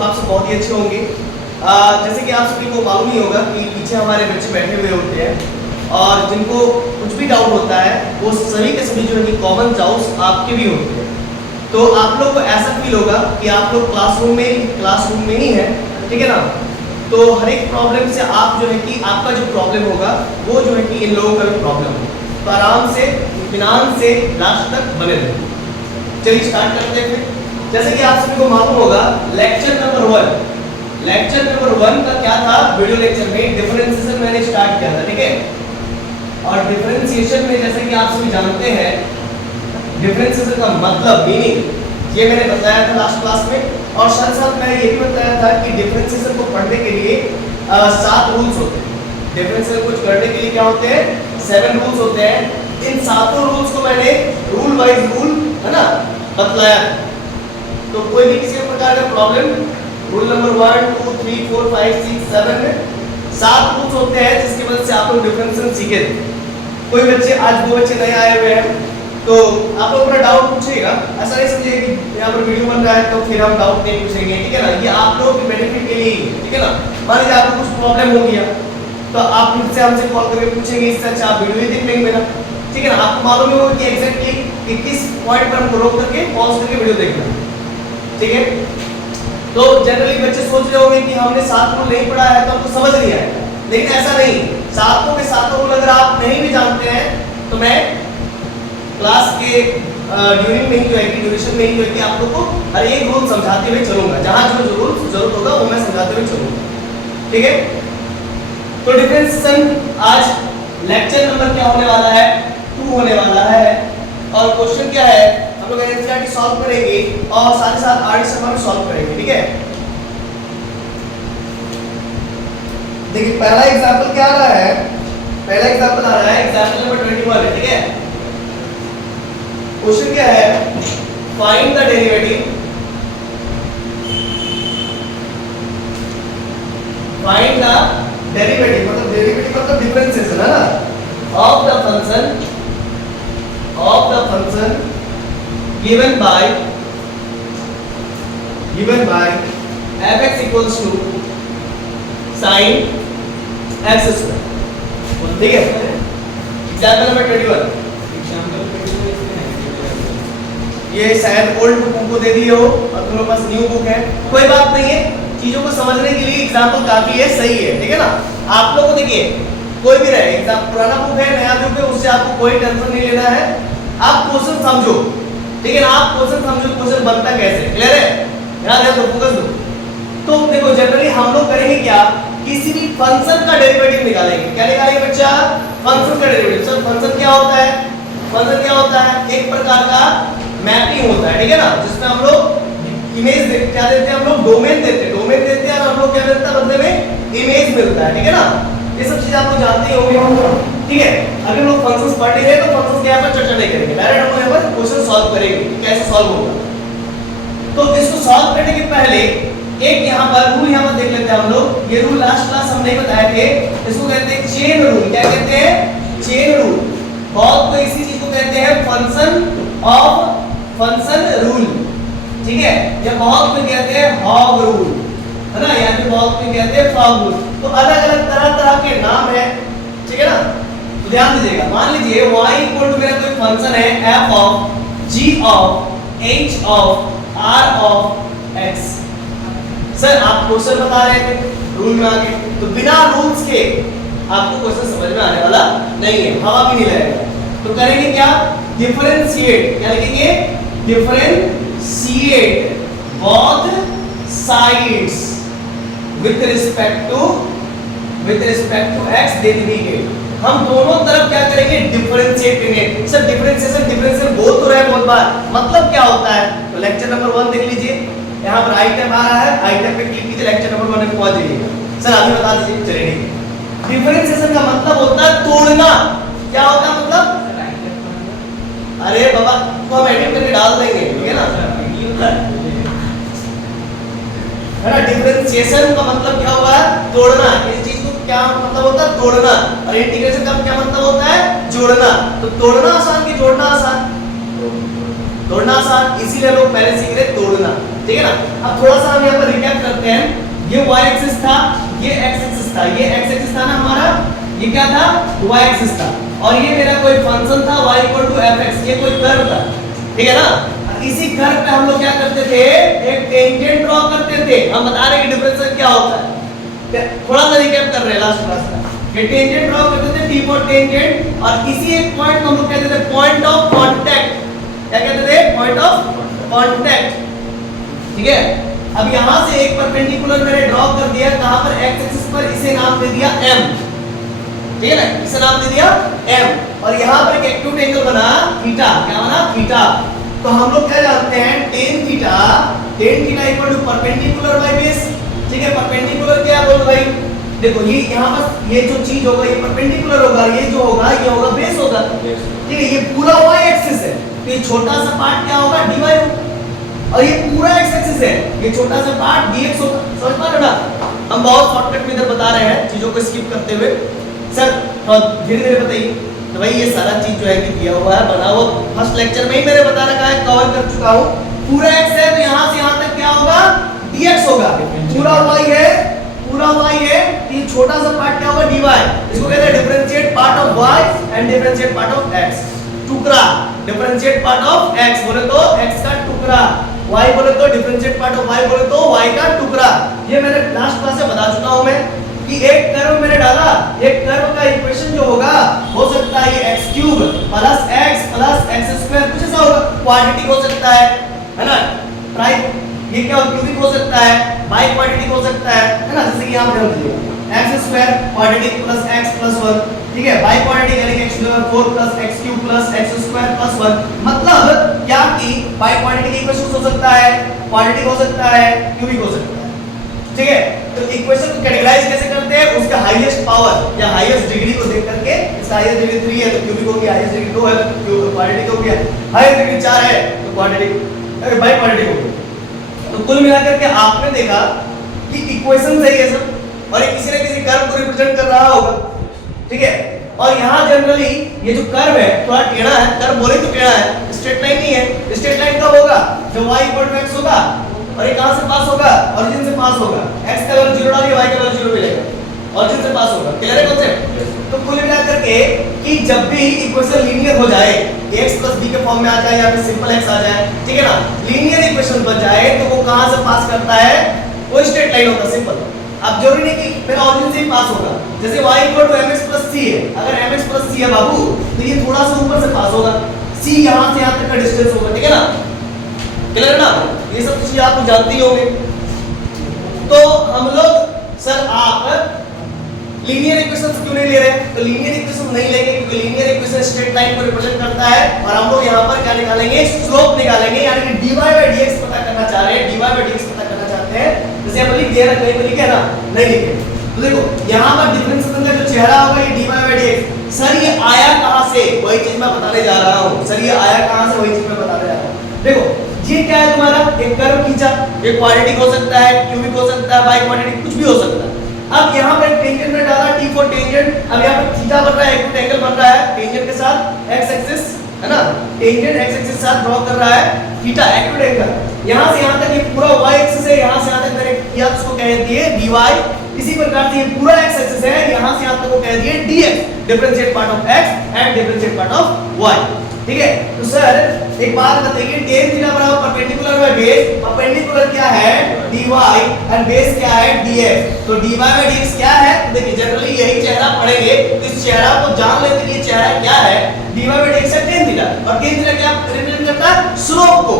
Hope आपसे बहुत ही अच्छे होंगे। जैसे कि आप सभी को मालूम ही होगा कि पीछे हमारे बच्चे बैठे हुए होते हैं और जिनको कुछ भी डाउट होता है वो सभी के सभी जो है कि कॉमन डाउट्स आपके भी होते हैं। तो आप लोग को ऐसा फील होगा कि आप लोग क्लासरूम में ही है, ठीक है ना। तो हर एक प्रॉब्लम से आप जो है कि आपका जो प्रॉब्लम होगा वो जो है कि इन लोगों का भी प्रॉब्लम होगा। तो आराम से इत्मीनान से लास्ट तक बने रहें। चलिए स्टार्ट करते हैं। जैसे कि आप सभी को मालूम होगा लेक्चर नंबर 1 का क्या था, वीडियो लेक्चर में डिफरेंशिएशन मैंने स्टार्ट किया था, ठीक है। और डिफरेंशिएशन में जैसे कि आप सभी जानते हैं डिफरेंशिएशन का मतलब मीनिंग ये मैंने बताया था लास्ट क्लास में। और साथ साथ मैंने ये भी बताया था कि डिफरेंशिएशन को पढ़ने के लिए 7 रूल्स होते हैं। डिफरेंशिएशन को करने के लिए क्या होते हैं, 7 रूल्स होते हैं। इन 7 रूल्स को मैंने रूल वाइज रूल है ना बतलाया। तो कोई भी किसी प्रकार का प्रॉब्लम रूल नंबर 1 2 3 4 5 6 7 में 7 रूल्स होते हैं जिसकी वजह से आप लोग डिफरेंशिएशन सीखे थे। कोई बच्चे आज 2 बच्चे नए आए हुए हैं तो आप लोग अपना डाउट पूछिएगा। ऐसा नहीं समझिए कि यहाँ पर वीडियो बन रहा है तो फिर हम डाउट नहीं पूछेंगे, ठीक है ना। ये आप लोगों के बेनिफिट के लिए, ठीक है ना। मान लीजिए आपको कुछ प्रॉब्लम हो गया तो आप फिर से हमसे कॉल करके पूछेंगे, इससे अच्छा आप वीडियो ही देख लेंगे मेरा, ठीक है ना। आपको मालूम होगा कि एग्जैक्टली किस पॉइंट पर हमको रोक करके पॉज करके वीडियो देखना, ठीक है। तो जनरली बच्चे सोच रहे होंगे कि हमने 7 रूल नहीं पढ़ा है तो हमको समझ नहीं आया, लेकिन ऐसा नहीं। 7 के 7 रूल अगर आप नहीं भी जानते हैं तो मैं क्लास के ड्यूरिंग में ही जो है कि ड्यूरेशन में ही जो है कि आप लोग को हर एक रूल समझाते हुए चलूंगा, जहां जो रूल जरूरत होगा वो मैं समझाते हुए चलूंगा, ठीक है। तो डिफरेंशिएशन आज लेक्चर नंबर क्या होने वाला है, 2 होने वाला है। और क्वेश्चन क्या है, हम लोग एनसीईआरटी सॉल्व करेंगे और साथ ही साथ आरडी शर्मा भी सॉल्व करेंगे, ठीक है। देखिए पहला एग्जांपल क्या आ रहा है, पहला एग्जांपल आ रहा है एग्जांपल नंबर 21 है, ठीक है। क्वेश्चन क्या है, फाइंड द डेरिवेटिव मतलब डिफरेंशिएशन है ना of the function given by fx equals to sin x square, ठीक है। एग्जांपल नंबर 21 ये शायद ओल्ड बुक को दे दिए हो और तुम्हारे पास न्यू बुक है, कोई बात नहीं है। चीजों को समझने के लिए एग्जांपल काफी है, सही है, ठीक है ना। आप लोगों को देखिए कोई भी रहे एग्जाम पुराना बुक है नया बुक है उससे आपको कोई टेंशन नहीं लेना है। आप क्वेश्चन समझो, ठीक है ना। आप क्वेश्चन समझो क्वेश्चन बनता कैसे, क्लियर है, ध्यान दे, तो फोकस दो। तो देखो जनरली हम लोग करेंगे क्या, किसी भी फंक्शन का डेरिवेटिव निकालेंगे। क्या निकालेंगे बच्चा, फंक्शन का डेरिवेटिव। सर फंक्शन क्या होता है, फंक्शन क्या होता है, एक प्रकार का मैपिंग होता है, ठीक है ना, जिसमें हम लोग इमेज क्या देते हैं, हम लोग डोमेन देते हैं और हम लोग क्या मिलता है बदले में इमेज मिलता है, ठीक है ना। ये सब चीज आप लोग जानते ही होंगे, ठीक है। अगर लोग फंक्शंस पढ़ रहे हैं तो फंक्शंस के यहाँ पर चर्चा नहीं करेंगे, डायरेक्ट हम यहाँ पर क्वेश्चन सॉल्व करेंगे कैसे सॉल्व होगा। तो इसको सॉल्व करने के पहले एक यहाँ पर रूल यहाँ पर देख लेते हैं हम लोग। ये रूल लास्ट क्लास हमने बताए थे, इसको कहते हैं चेन रूल। क्या कहते हैं, चेन रूल। बहुत तो इसी चीज को कहते हैं फंक्शन रूल, ठीक है। या बहुत को कहते हैं हॉग रूल, है ना, या फिर बहुत को कहते हैं फॉग रूल। तो अलग अलग तरह के नाम है, ठीक है ना। तो ध्यान दीजिएगा, मान लीजिए y इक्वल टू मेरा कोई फंक्शन है f of g of h of r of x। Sir आप क्वेश्चन बता रहे थे रूल में आगे, तो बिना रूल्स के आपको क्वेश्चन समझ में आने वाला नहीं है, हवा भी नहीं लगेगा। तो करेंगे क्या, डिफरेंशिएट, क्या लिखेंगे, differentiate both sides with respect to x दे दीजिए। हम दोनों तरफ क्या करेंगे, डिफरेंशिएट करेंगे। सर डिफरेंशिएशन बोल तो रहे बहुत बार, मतलब क्या होता है। तो लेक्चर नंबर 1 देख लीजिए, यहाँ पर आइटम आ रहा है, आइटम पे क्लिक कीजिए, लेक्चर नंबर 1 में पहुंच जाइएगा। सर अभी बता दीजिए, चलिए। डिफरेंशिएशन का मतलब होता है तोड़ना। क्या होता है मतलब, अरे बाबा तो हम एडिट करके डाल देंगे, ठीक है ना, है ना। डिफरेंशिएशन का मतलब क्या हुआ, तोड़ना। इस चीज को क्या मतलब होता है, तोड़ना। और इंटीग्रेशन का क्या मतलब होता है, जोड़ना। तो तोड़ना आसान कि जोड़ना आसान, तोड़ना आसान, इसीलिए लोग पहले सीख रहे तोड़ना, ठीक है ना। अब थोड़ा सा हम यहाँ पर रिकैप करते हैं। ये y एक्सिस था, ये x एक्सिस था, ये x एक्सिस था ना हमारा, ये क्या था y एक्सिस था, और ये मेरा कोई फंक्शन था y fx, ये कोई कर्व था, ठीक है ना। इसी कर्व पे हम लोग क्या करते थे, एक टेंजेंट ड्रॉ करते थे। हम बता रहे हैं कि डिफरेंशियल क्या होता है, थोड़ा सा रिकैप कर रहे हैं लास्ट क्लास का। ये टेंजेंट ड्रॉ करते थे, t फॉर टेंजेंट, और इसी एक पॉइंट को हम लोग कहते थे पॉइंट ऑफ कांटेक्ट। क्या कहते थे, पॉइंट ऑफ कांटेक्ट, ठीक है। अब यहां से एक परपेंडिकुलर मैंने ड्रॉ कर दिया, कहां पर, x एक्सिस पर, इसे नाम दे दिया m, ठीक है ना, इसे नाम दे दिया m, और यहां पर एक एक्यूट एंगल बना थीटा। क्या बना, थीटा। तो हम लोग क्या जानते हैं, tan theta equal to perpendicular by base, ठीक है। परपेंडिकुलर क्या बोल भाई, देखो ये यहां पर ये जो चीज होगा ये परपेंडिकुलर होगा, ये जो होगा ये होगा बेस होगा, ठीक है। ये पूरा y एक्सिस है, तो ये छोटा सा पार्ट क्या होगा, dy होगा, और ये पूरा x एक्सिस है, ये छोटा सा पार्ट dx होगा। समझ पा रहे हो ना। हम बहुत शॉर्टकट में इधर बता रहे हैं चीजों को स्किप करते हुए। सर धीरे-धीरे बताइए। तो भाई ये सारा चीज जो है कि दिया हुआ है, बना हुआ, फर्स्ट लेक्चर में ही मैंने बता रखा है, कवर कर चुका हूं। पूरा x है तो यहां से यहां तक क्या होगा, dx होगा। पूरा y है, ये छोटा सा पार्ट क्या होगा, dy। इसको कहते हैं differentiate part of y and differentiate part of x। टुकड़ा, डिफरेंशिएट पार्ट ऑफ x बोले तो x का टुकड़ा, y बोले तो डिफरेंशिएट पार्ट ऑफ y बोले तो y का टुकड़ा। ये मैंने लास्ट क्लास में बता चुका हूं मैं कि एक कर्व मैंने डाला, एक कर्व का इक्वेशन जो होगा हो सकता है ये x³ प्लस x स्क्वायर, कुछ ऐसा होगा, क्वाड्रेटिक हो सकता है ना, ट्राई ये क्या क्यूबिक हो सकता है, बाई क्वाड्रेटिक हो सकता है ना, जैसे कि यहां पर लिख दिया x square quadratic plus x plus 1, ठीक है। बाई क्वाड्रेटिक यानी कि x4 plus x³ plus x square plus 1, मतलब क्या कि बाई क्वाड्रेटिक इक्वेशन हो सकता है, क्वाड्रेटिक हो सकता है, क्यूबिक हो सकता है, ठीक है। तो इक्वेशन को कैटेगराइज कैसे करते हैं, उसका हाईएस्ट पावर या हाईएस्ट डिग्री को देख करके, इसका हाईएस्ट डिग्री 3 है तो क्यूबिक हो गया, हाईएस्ट डिग्री 2 है तो क्वाड्रेटिक हो गया, हाईएस्ट डिग्री 4 है तो क्वाड्रेटिक बाई क्वाड्रेटिक हो गया। तो कुल मिलाकर के आपने देखा कि इक्वेशन सही है सब, और ये किसी न किसी कर्व को रिप्रेजेंट कर रहा होगा, ठीक है। और यहाँ जनरली ये जो कर्व है थोड़ा टेढ़ा है, कर्व बोले तो टेढ़ा है, स्ट्रेट लाइन नहीं है। स्ट्रेट लाइन कब होगा, जब y इक्वल टू x होगा, और ये कहां से पास होगा, ओरिजिन से पास होगा। x का वैल्यू 0 डालिए, y का वैल्यू 0 मिलेगा, ओरिजिन से पास होगा। क्लियर है कॉन्सेप्ट। तो कुल मिलाकर के कि जब भी इक्वेशन लीनियर हो जाए, x + b के फॉर्म में आ जाए या फिर सिंपल x आ जाए, ठीक है ना, लीनियर इक्वेशन बन जाए तो वो कहां से पास करता है, वो स्ट्रेट लाइन होता है, सिंपल। अब जरूरी नहीं कि मेरा ओरिजिन से ही पास होगा, जैसे y = mx + c है, अगर mx + c है बाबू तो ये थोड़ा सा ऊपर से पास होगा, c यहां से यहां तक का डिस्टेंस होगा, ठीक है ना। क्लियर ना, ये सब चीजें आप जानते ही होंगे। तो हम लोग सर आप लीनियर इक्वेशन क्यों नहीं ले रहे हैं, तो लीनियर इक्वेशन नहीं लेंगे क्योंकि लीनियर इक्वेशन स्ट्रेट लाइन को रिप्रेजेंट करता है, और हम लोग यहां पर क्या निकालेंगे, स्लोप निकालेंगे, यानी कि dy/dx पता करना चाह रहे हैं, dy/dx पता करना चाहते हैं। जैसे हम लिख दिया ना, कहीं पे लिखे ना, नहीं लिखे, तो देखो यहां पर डिफरेंशिएशन का जो चेहरा होगा ये dy/dx। सर ये आया कहां से, वही चीज मैं बताने जा रहा हूं। सर ये आया कहां से, वही चीज मैं बताने जा रहा हूं। देखो ये क्या है तुम्हारा, एक कर्व खींचा, ये क्वाड्रेटिक हो सकता है, क्यूबिक हो सकता है, बाई क्वाड्रेटिक, कुछ भी हो सकता है। अब यहाँ पर टेंजेंट में डाला t फॉर टेंजेंट, अब यहाँ पर थीटा बन रहा है, एक्यूट एंगल बन रहा है टेंजेंट के साथ, x एक्सिस है ना, टेंजेंट x एक्सिस के साथ ड्रॉ कर रहा है थीटा, एक्यूट एंगल। यहाँ से यहाँ तक ये पूरा y एक्सिस है, यहाँ से यहाँ तक मैंने किया उसको कह दिए dy। इसी प्रकार से ये पूरा x एक्सिस है, यहाँ से यहाँ तक को कह दिए dx, differentiate part of x and differentiate part of y, ठीक है। तो सर एक बात बताइए, tan थीटा बराबर परपेंडिकुलर बाय बेस, परपेंडिकुलर क्या है, dy, एंड बेस क्या है, dx। तो dy/dx क्या है, देखिए जनरली यही चेहरा पढ़ेंगे, इस चेहरा को जान लेते कि ये चेहरा क्या है, dy/dx है tan थीटा, और tan थीटा क्या रिप्रेजेंट करता है, स्लोप को।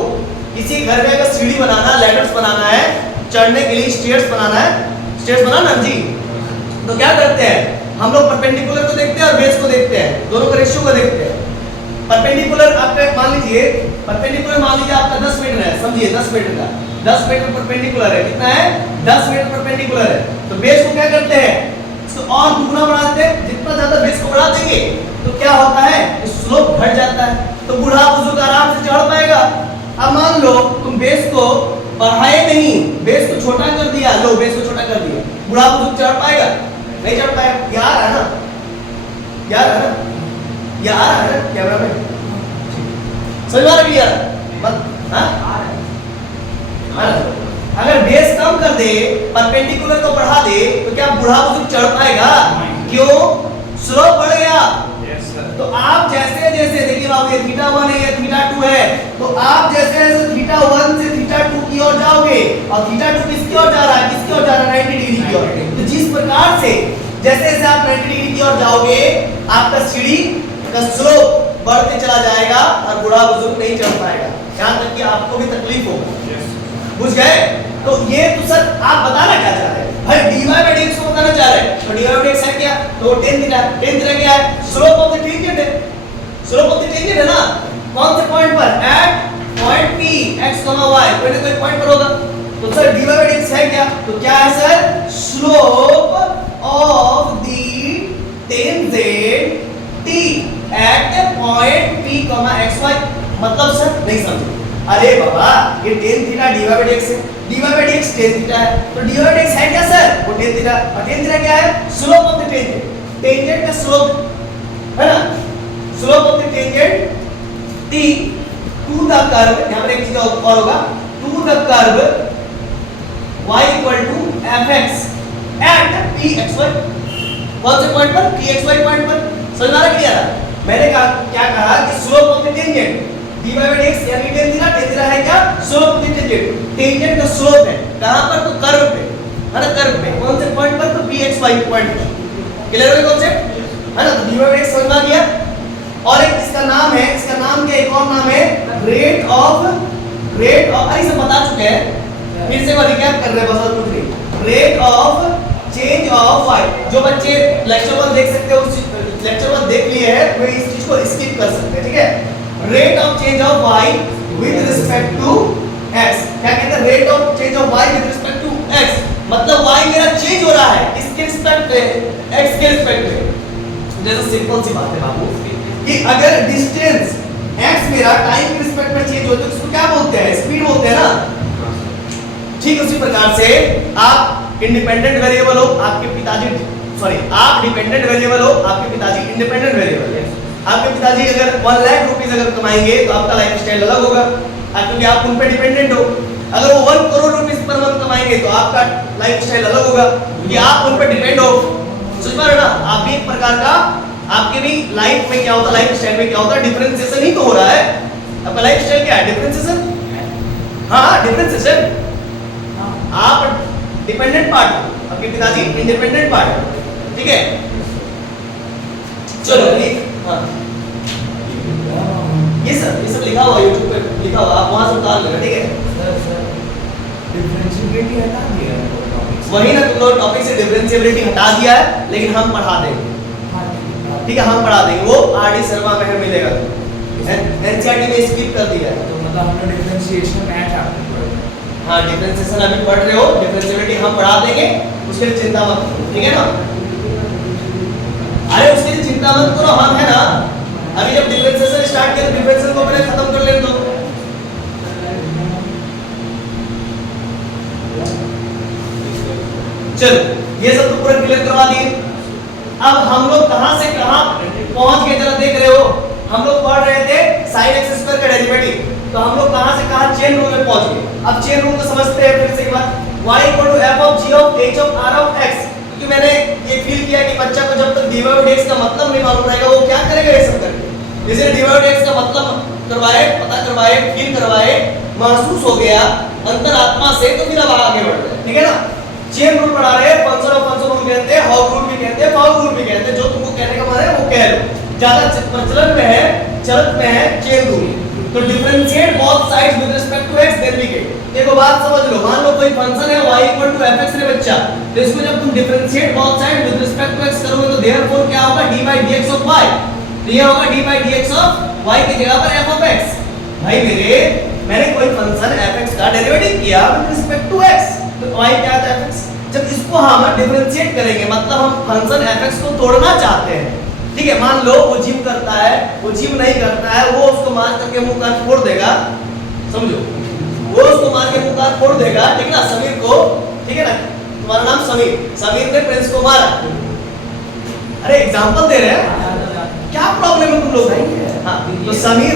किसी घर में अगर सीढ़ी बनाना, लैडर्स बनाना है, चढ़ने के लिए स्टेयर्स बनाना है, स्टेयर्स बनाना जी, तो क्या करते हैं हम लोग, परपेंडिकुलर को देखते हैं और बेस को देखते हैं, दोनों का रेशियो को देखते हैं। परपेंडिकुलर आपका मान लीजिए, परपेंडिकुलर मान लीजिए आपका 10 मीटर है, समझिए 10 मीटर का, 10 मीटर परपेंडिकुलर है, कितना है, 10 मीटर परपेंडिकुलर है। तो बेस को क्या करते हैं, इसको और दुगना बढ़ाते हैं, जितना ज्यादा बेस को बढ़ा देंगे तो क्या होता है, स्लोप घट जाता है, तो बूढ़ा बुजुर्ग आराम से चढ़ पाएगा। अब मान लो तुम बेस को बढ़ाए नहीं, बेस को छोटा कर दिया, लो बेस को छोटा कर दिया, बूढ़ा बुजुर्ग चढ़ पाएगा, नहीं चढ़ पाएगा। यार है ना, यार है ना, यार है ना, कैमरा में समझ में आ रही है, अगर बेस कम कर दे, परपेंडिकुलर को बढ़ा दे, तो क्या बूढ़ा बुजुर्ग चढ़ पाएगा? क्यों? स्लोप बढ़ गया। तो आप जैसे जैसे देखिए बाबू, ये थीटा 1 है, ये थीटा 2 है, तो आप जैसे जैसे थीटा 1 से थीटा 2 की ओर जाओगे, और थीटा 2 किसकी ओर जा रहा है? किसकी ओर जा रहा है? 90 डिग्री की ओर। तो जिस प्रकार से जैसे जैसे आप 90 डिग्री की ओर जाओगे, आपका सीढ़ी का स्लोप बढ़ते चला जाएगा और बूढ़ा बुजुर्ग नहीं चढ़ पाएगा, यहां तक कि आपको भी तकलीफ होगा। बुझ गए? तो ये तो सर आप बताना क्या चाह रहे हैं? भाई dy by dx को बताना चाह रहे हैं, तो dy by dx है क्या? तो tan थीटा, tan थीटा क्या है? स्लोप ऑफ द टेंजेंट है, स्लोप ऑफ द टेंजेंट है ना। कौन से पॉइंट पर? At point p x, y, कोई ना कोई पॉइंट पर होगा। तो सर dy by dx है क्या? तो क्या है sir? Slope of the tangent t at point p, x, y। मतलब सर नहीं समझे? अरे बाबा, ये tan theta dy by dx है, dy by dx tan theta है, तो dy by dx है क्या सर? वो tan थीटा, और tan थीटा क्या है? Slope of the tangent, tangent का स्लोप है ना, slope of the tangent t to the curve, यहां पर एक चीज और होगा, to the curve y equal to fx at pxy। कौन से पॉइंट पर? pxy पॉइंट पर। समझ आ रहा क्लियर? मैंने कहा क्या कहा कि slope of the tangent dy by dx यानी tan थीटा है क्या? Slope of the tangent, tangent का स्लोप है कहां पर? तो कर्व पे, है ना, कर्व पे। कौन से पॉइंट पर? तो pxy पॉइंट पर। क्लियर है कॉन्सेप्ट? है ना। तो dy by dx समझ आ गया। और एक इसका नाम है, इसका नाम क्या, एक और नाम है रेट ऑफ, अरे सब बता चुके हैं, फिर से रिकैप कर रहे हैं बस, और कुछ नहीं। Rate of change of y, जो बच्चे लेक्चर 1 देख सकते हो, उस लेक्चर 1 देख लिए हैं, वे इस चीज को स्किप कर सकते हैं, ठीक है। Rate of change of y with respect to x, क्या कहते हैं? Rate of change of y with respect to x, मतलब y मेरा चेंज हो रहा है किसके रिस्पेक्ट पे? x के रिस्पेक्ट पे। जैसे सिंपल सी बात है बाबू, कि अगर डिस्टेंस x मेरा टाइम के रिस्पेक्ट में चेंज होता है तो उसको क्या बोलते हैं? स्पीड बोलते हैं ना। ठीक उसी प्रकार से आप इंडिपेंडेंट वेरिएबल हो, आपके पिताजी, सॉरी, आप डिपेंडेंट वेरिएबल हो, आपके पिताजी इंडिपेंडेंट वेरिएबल है। आपके पिताजी अगर 1 लाख रुपीस अगर कमाएंगे तो आपका लाइफस्टाइल अलग होगा, क्योंकि आप उन पे डिपेंडेंट हो। अगर वो 1 करोड़ रुपीस पर मंथ कमाएंगे तो आपका लाइफस्टाइल अलग होगा, क्योंकि आप उन पे डिपेंड हो। समझ पा रहे हो ना? आप भी एक प्रकार का, आपके भी लाइफ में क्या होता है, लाइफस्टाइल में क्या होता है, डिफरेंशिएशन ही तो हो रहा है। आपका लाइफस्टाइल क्या है? डिफरेंशिएशन। हाँ, डिफरेंशिएशन। आप डिपेंडेंट पार्ट, आपके पिताजी इंडिपेंडेंट पार्ट, ठीक है। चलो हाँ, ये सब लिखा हुआ YouTube पे लिखा हुआ, आप वहां से उतार लेना, ठीक है। डिफरेंशिएबिलिटी हटा दिया वही ना, तुम लोग टॉपिक से डिफरेंशिएबिलिटी हटा दिया है, लेकिन हम पढ़ा देंगे, ठीक है, हम पढ़ा देंगे। वो आरडी शर्मा में मिलेगा, एनसीईआरटी में स्किप कर दिया है। तो मतलब हमने डिफरेंशिएशन ऐड आपने पढ़ा। हाँ, डिफरेंशिएशन अभी पढ़ रहे हो, डिफरेंशिएबिलिटी हम पढ़ा देंगे, उसके लिए चिंता मत करो, ठीक है ना। अरे उसके लिए चिंता मत करो, हम है ना, अभी जब डिफरेंशिएशन स्टार्ट किया तो डिफरेंशिएशन को पहले खत्म कर लेने दो। चलो, ये सब तो पूरा क्लियर करवा दिए। अब हम लोग कहां से कहां पहुंच गए, जरा देख रहे हो? हम लोग पढ़ रहे थे sin x स्क्वायर का डेरिवेटिव, तो हम लोग कहां से कहां चेन रूल में पहुंच गए। अब चेन रूल को समझते हैं फिर से एक बार। y = f of g of h of r of x, क्योंकि मैंने ये फील किया कि बच्चा को जब तक dy by dx का मतलब नहीं मालूम रहेगा, वो क्या करेगा ये सब करके। जैसे dy by dx का मतलब करवाए, पता करवाए, फील करवाए, महसूस हो गया अंतरात्मा से, तो फिर अब आगे बढ़ रहे हैं, ठीक है ना। चेन रूल पढ़ा रहे हैं, फंक्शन ऑफ फंक्शन रूल कहते हैं, हॉग रूल भी कहते हैं, फॉग रूल भी कहते हैं, जो तुमको कहने का मन है वो कह लो। ज्यादा प्रचलन में है, चलन में है चेन रूल। तो differentiate both sides with respect to x, then we get. देखो बात समझ लो, मान लो कोई फंक्शन है y = fx रे बच्चा, तो इसको जब तुम differentiate both sides with respect to x करोगे तो देयरफॉर क्या होगा? d by dx of y। तो ये होगा d by dx of y की जगह पर f of x। भाई मेरे, मैंने कोई फंक्शन fx का डेरिवेटिव किया विद रिस्पेक्ट टू x, तो y क्या था? fx। जब इसको हम डिफरेंशिएट करेंगे, मतलब हम फंक्शन fx को तोड़ना चाहते हैं, ठीक है। मान लो वो जिम करता है, वो जिम नहीं करता है, वो उसको मार करके मुंह काट फोड़ देगा, समझो, वो उसको मार के मुंह काट फोड़ देगा, ठीक है ना, समीर को, ठीक है ना, तुम्हारा नाम समीर, समीर ने प्रिंस को मारा। अरे एग्जांपल दे रहे हैं, क्या प्रॉब्लम है तुम लोग? हाँ, तो समीर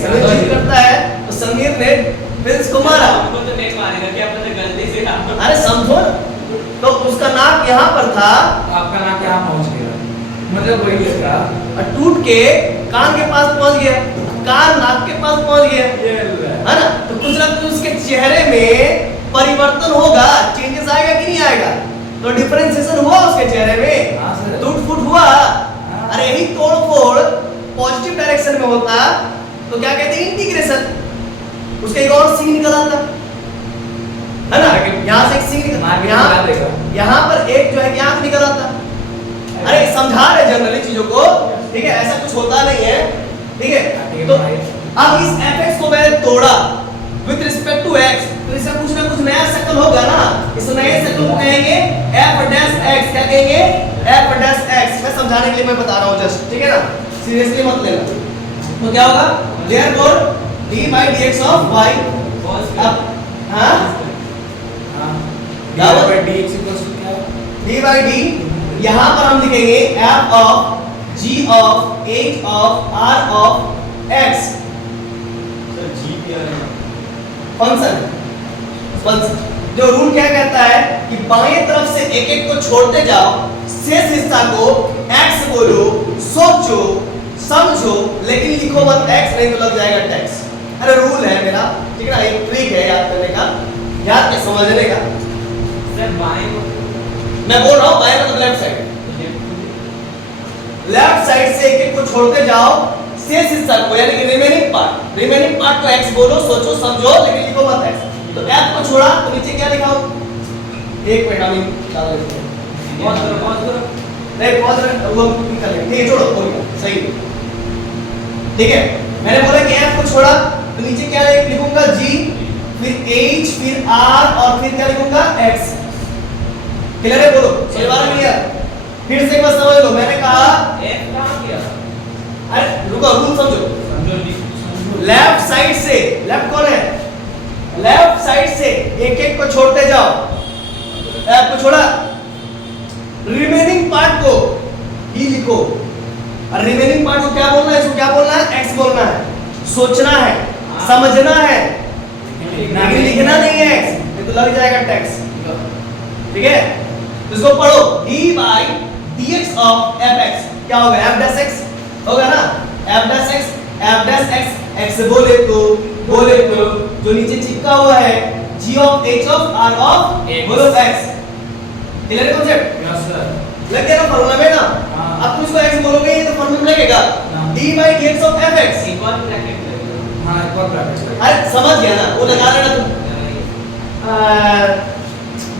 जिम करता है, तो समीर प्रिंस को मारा। हमको तो नहीं मारेगा, क्या पता गलती से आप। अरे समझो ना, तो उसका नाक यहाँ पर था, आपका नाक यहाँ पहुँच गया, मतलब वही लगा और टूट के कान के पास पहुंच गया, कान नाक के पास पहुंच गया, है ना। तो कुछ ना कुछ उसके चेहरे में परिवर्तन होगा, चेंजेस आएगा कि नहीं आएगा। तो डिफरेंशिएशन हुआ उसके चेहरे में, हाँ सर। टूट फूट हुआ। अरे यही तोड़ फोड़ पॉजिटिव डायरेक्शन में होता तो क्या कहते हैं, इंटीग्रेशन। उसका एक और सीन निकल आता, है ना। यहाँ से एक सीन निकल, यहाँ पर एक जो है कि आंख निकल आता। अरे समझा रहे जनरली चीजों को, ठीक है, ऐसा कुछ होता नहीं है, ठीक है। तो अब इस fx को मैंने तोड़ा विद रिस्पेक्ट टू x, तो इसका कुछ ना कुछ नया शक्ल होगा ना। इस नए शक्ल को कहेंगे f डैश x, क्या कहेंगे, f डैश x। मैं समझाने के लिए मैं बता रहा हूँ जस्ट, ठीक है ना, सीरियसली मत लेना। तो क्या होगा, therefore d by dx of y, अब हाँ d by d, यहाँ पर हम लिखेंगे f of g of h of r of x, sir ji क्या है? फंक्शन। जो रूल क्या कहता है कि बाएं तरफ से एक एक को छोड़ते जाओ, शेष हिस्सा को x बोलो, सोचो समझो, लेकिन लिखो मत x, नहीं तो लग जाएगा टैक्स। अरे रूल है मेरा, ठीक है ना, एक ट्रिक है याद करने का, याद के समझने का। सर बाएं मैं बोल रहा हूँ बाएं मतलब लेफ्ट साइड, लेफ्ट साइड से एक एक को छोड़ते जाओ, शेष हिस्सा को यानी कि रिमेनिंग पार्ट को x बोलो, सोचो समझो, लेकिन लिखो मत x। तो f को छोड़ा तो नीचे क्या लिखा हो, एक मिनट हम ज्यादा लिखते हैं, पॉज करो नहीं पॉज वो निकल गया, ठीक है छोड़ो, हो गया सही, ठीक है। मैंने बोला कि f को छोड़ा तो नीचे क्या लिखूंगा, g, फिर h, फिर r और फिर क्या लिखूंगा, x। क्लियर है, बोलो समझ आ रहा है? फिर से एक बार समझ लो, मैंने कहा f कहां गया? अरे रुको, रूल समझो। समझो लेफ्ट साइड से, लेफ्ट कौन है, लेफ्ट साइड से एक एक को छोड़ते जाओ, एफ को छोड़ा, रिमेनिंग पार्ट को ही लिखो। और रिमेनिंग पार्ट को क्या बोलना है, इसको क्या बोलना है, एक्स बोलना है, सोचना है, समझना है, लेकिन लिखना नहीं है एक्स, नहीं तो लग जाएगा टैक्स, ठीक है। तो इसको पढ़ो, d by dx of fx क्या होगा, f dash x होगा ना, f dash x, x बोले तो जो नीचे चिपका हुआ है g of h of r of बोलो x। Clear concept? Yes sir. लग गया ना फॉर्मूला में ना। हाँ। अब तुम इसको x बोलोगे तो फॉर्मूला में लगेगा हाँ। d by dx of fx। एक और ब्रैकेट लगेगा। हाँ एक और ब्रैकेट लगा। अरे समझ गया ना, वो लगा लेना तुम।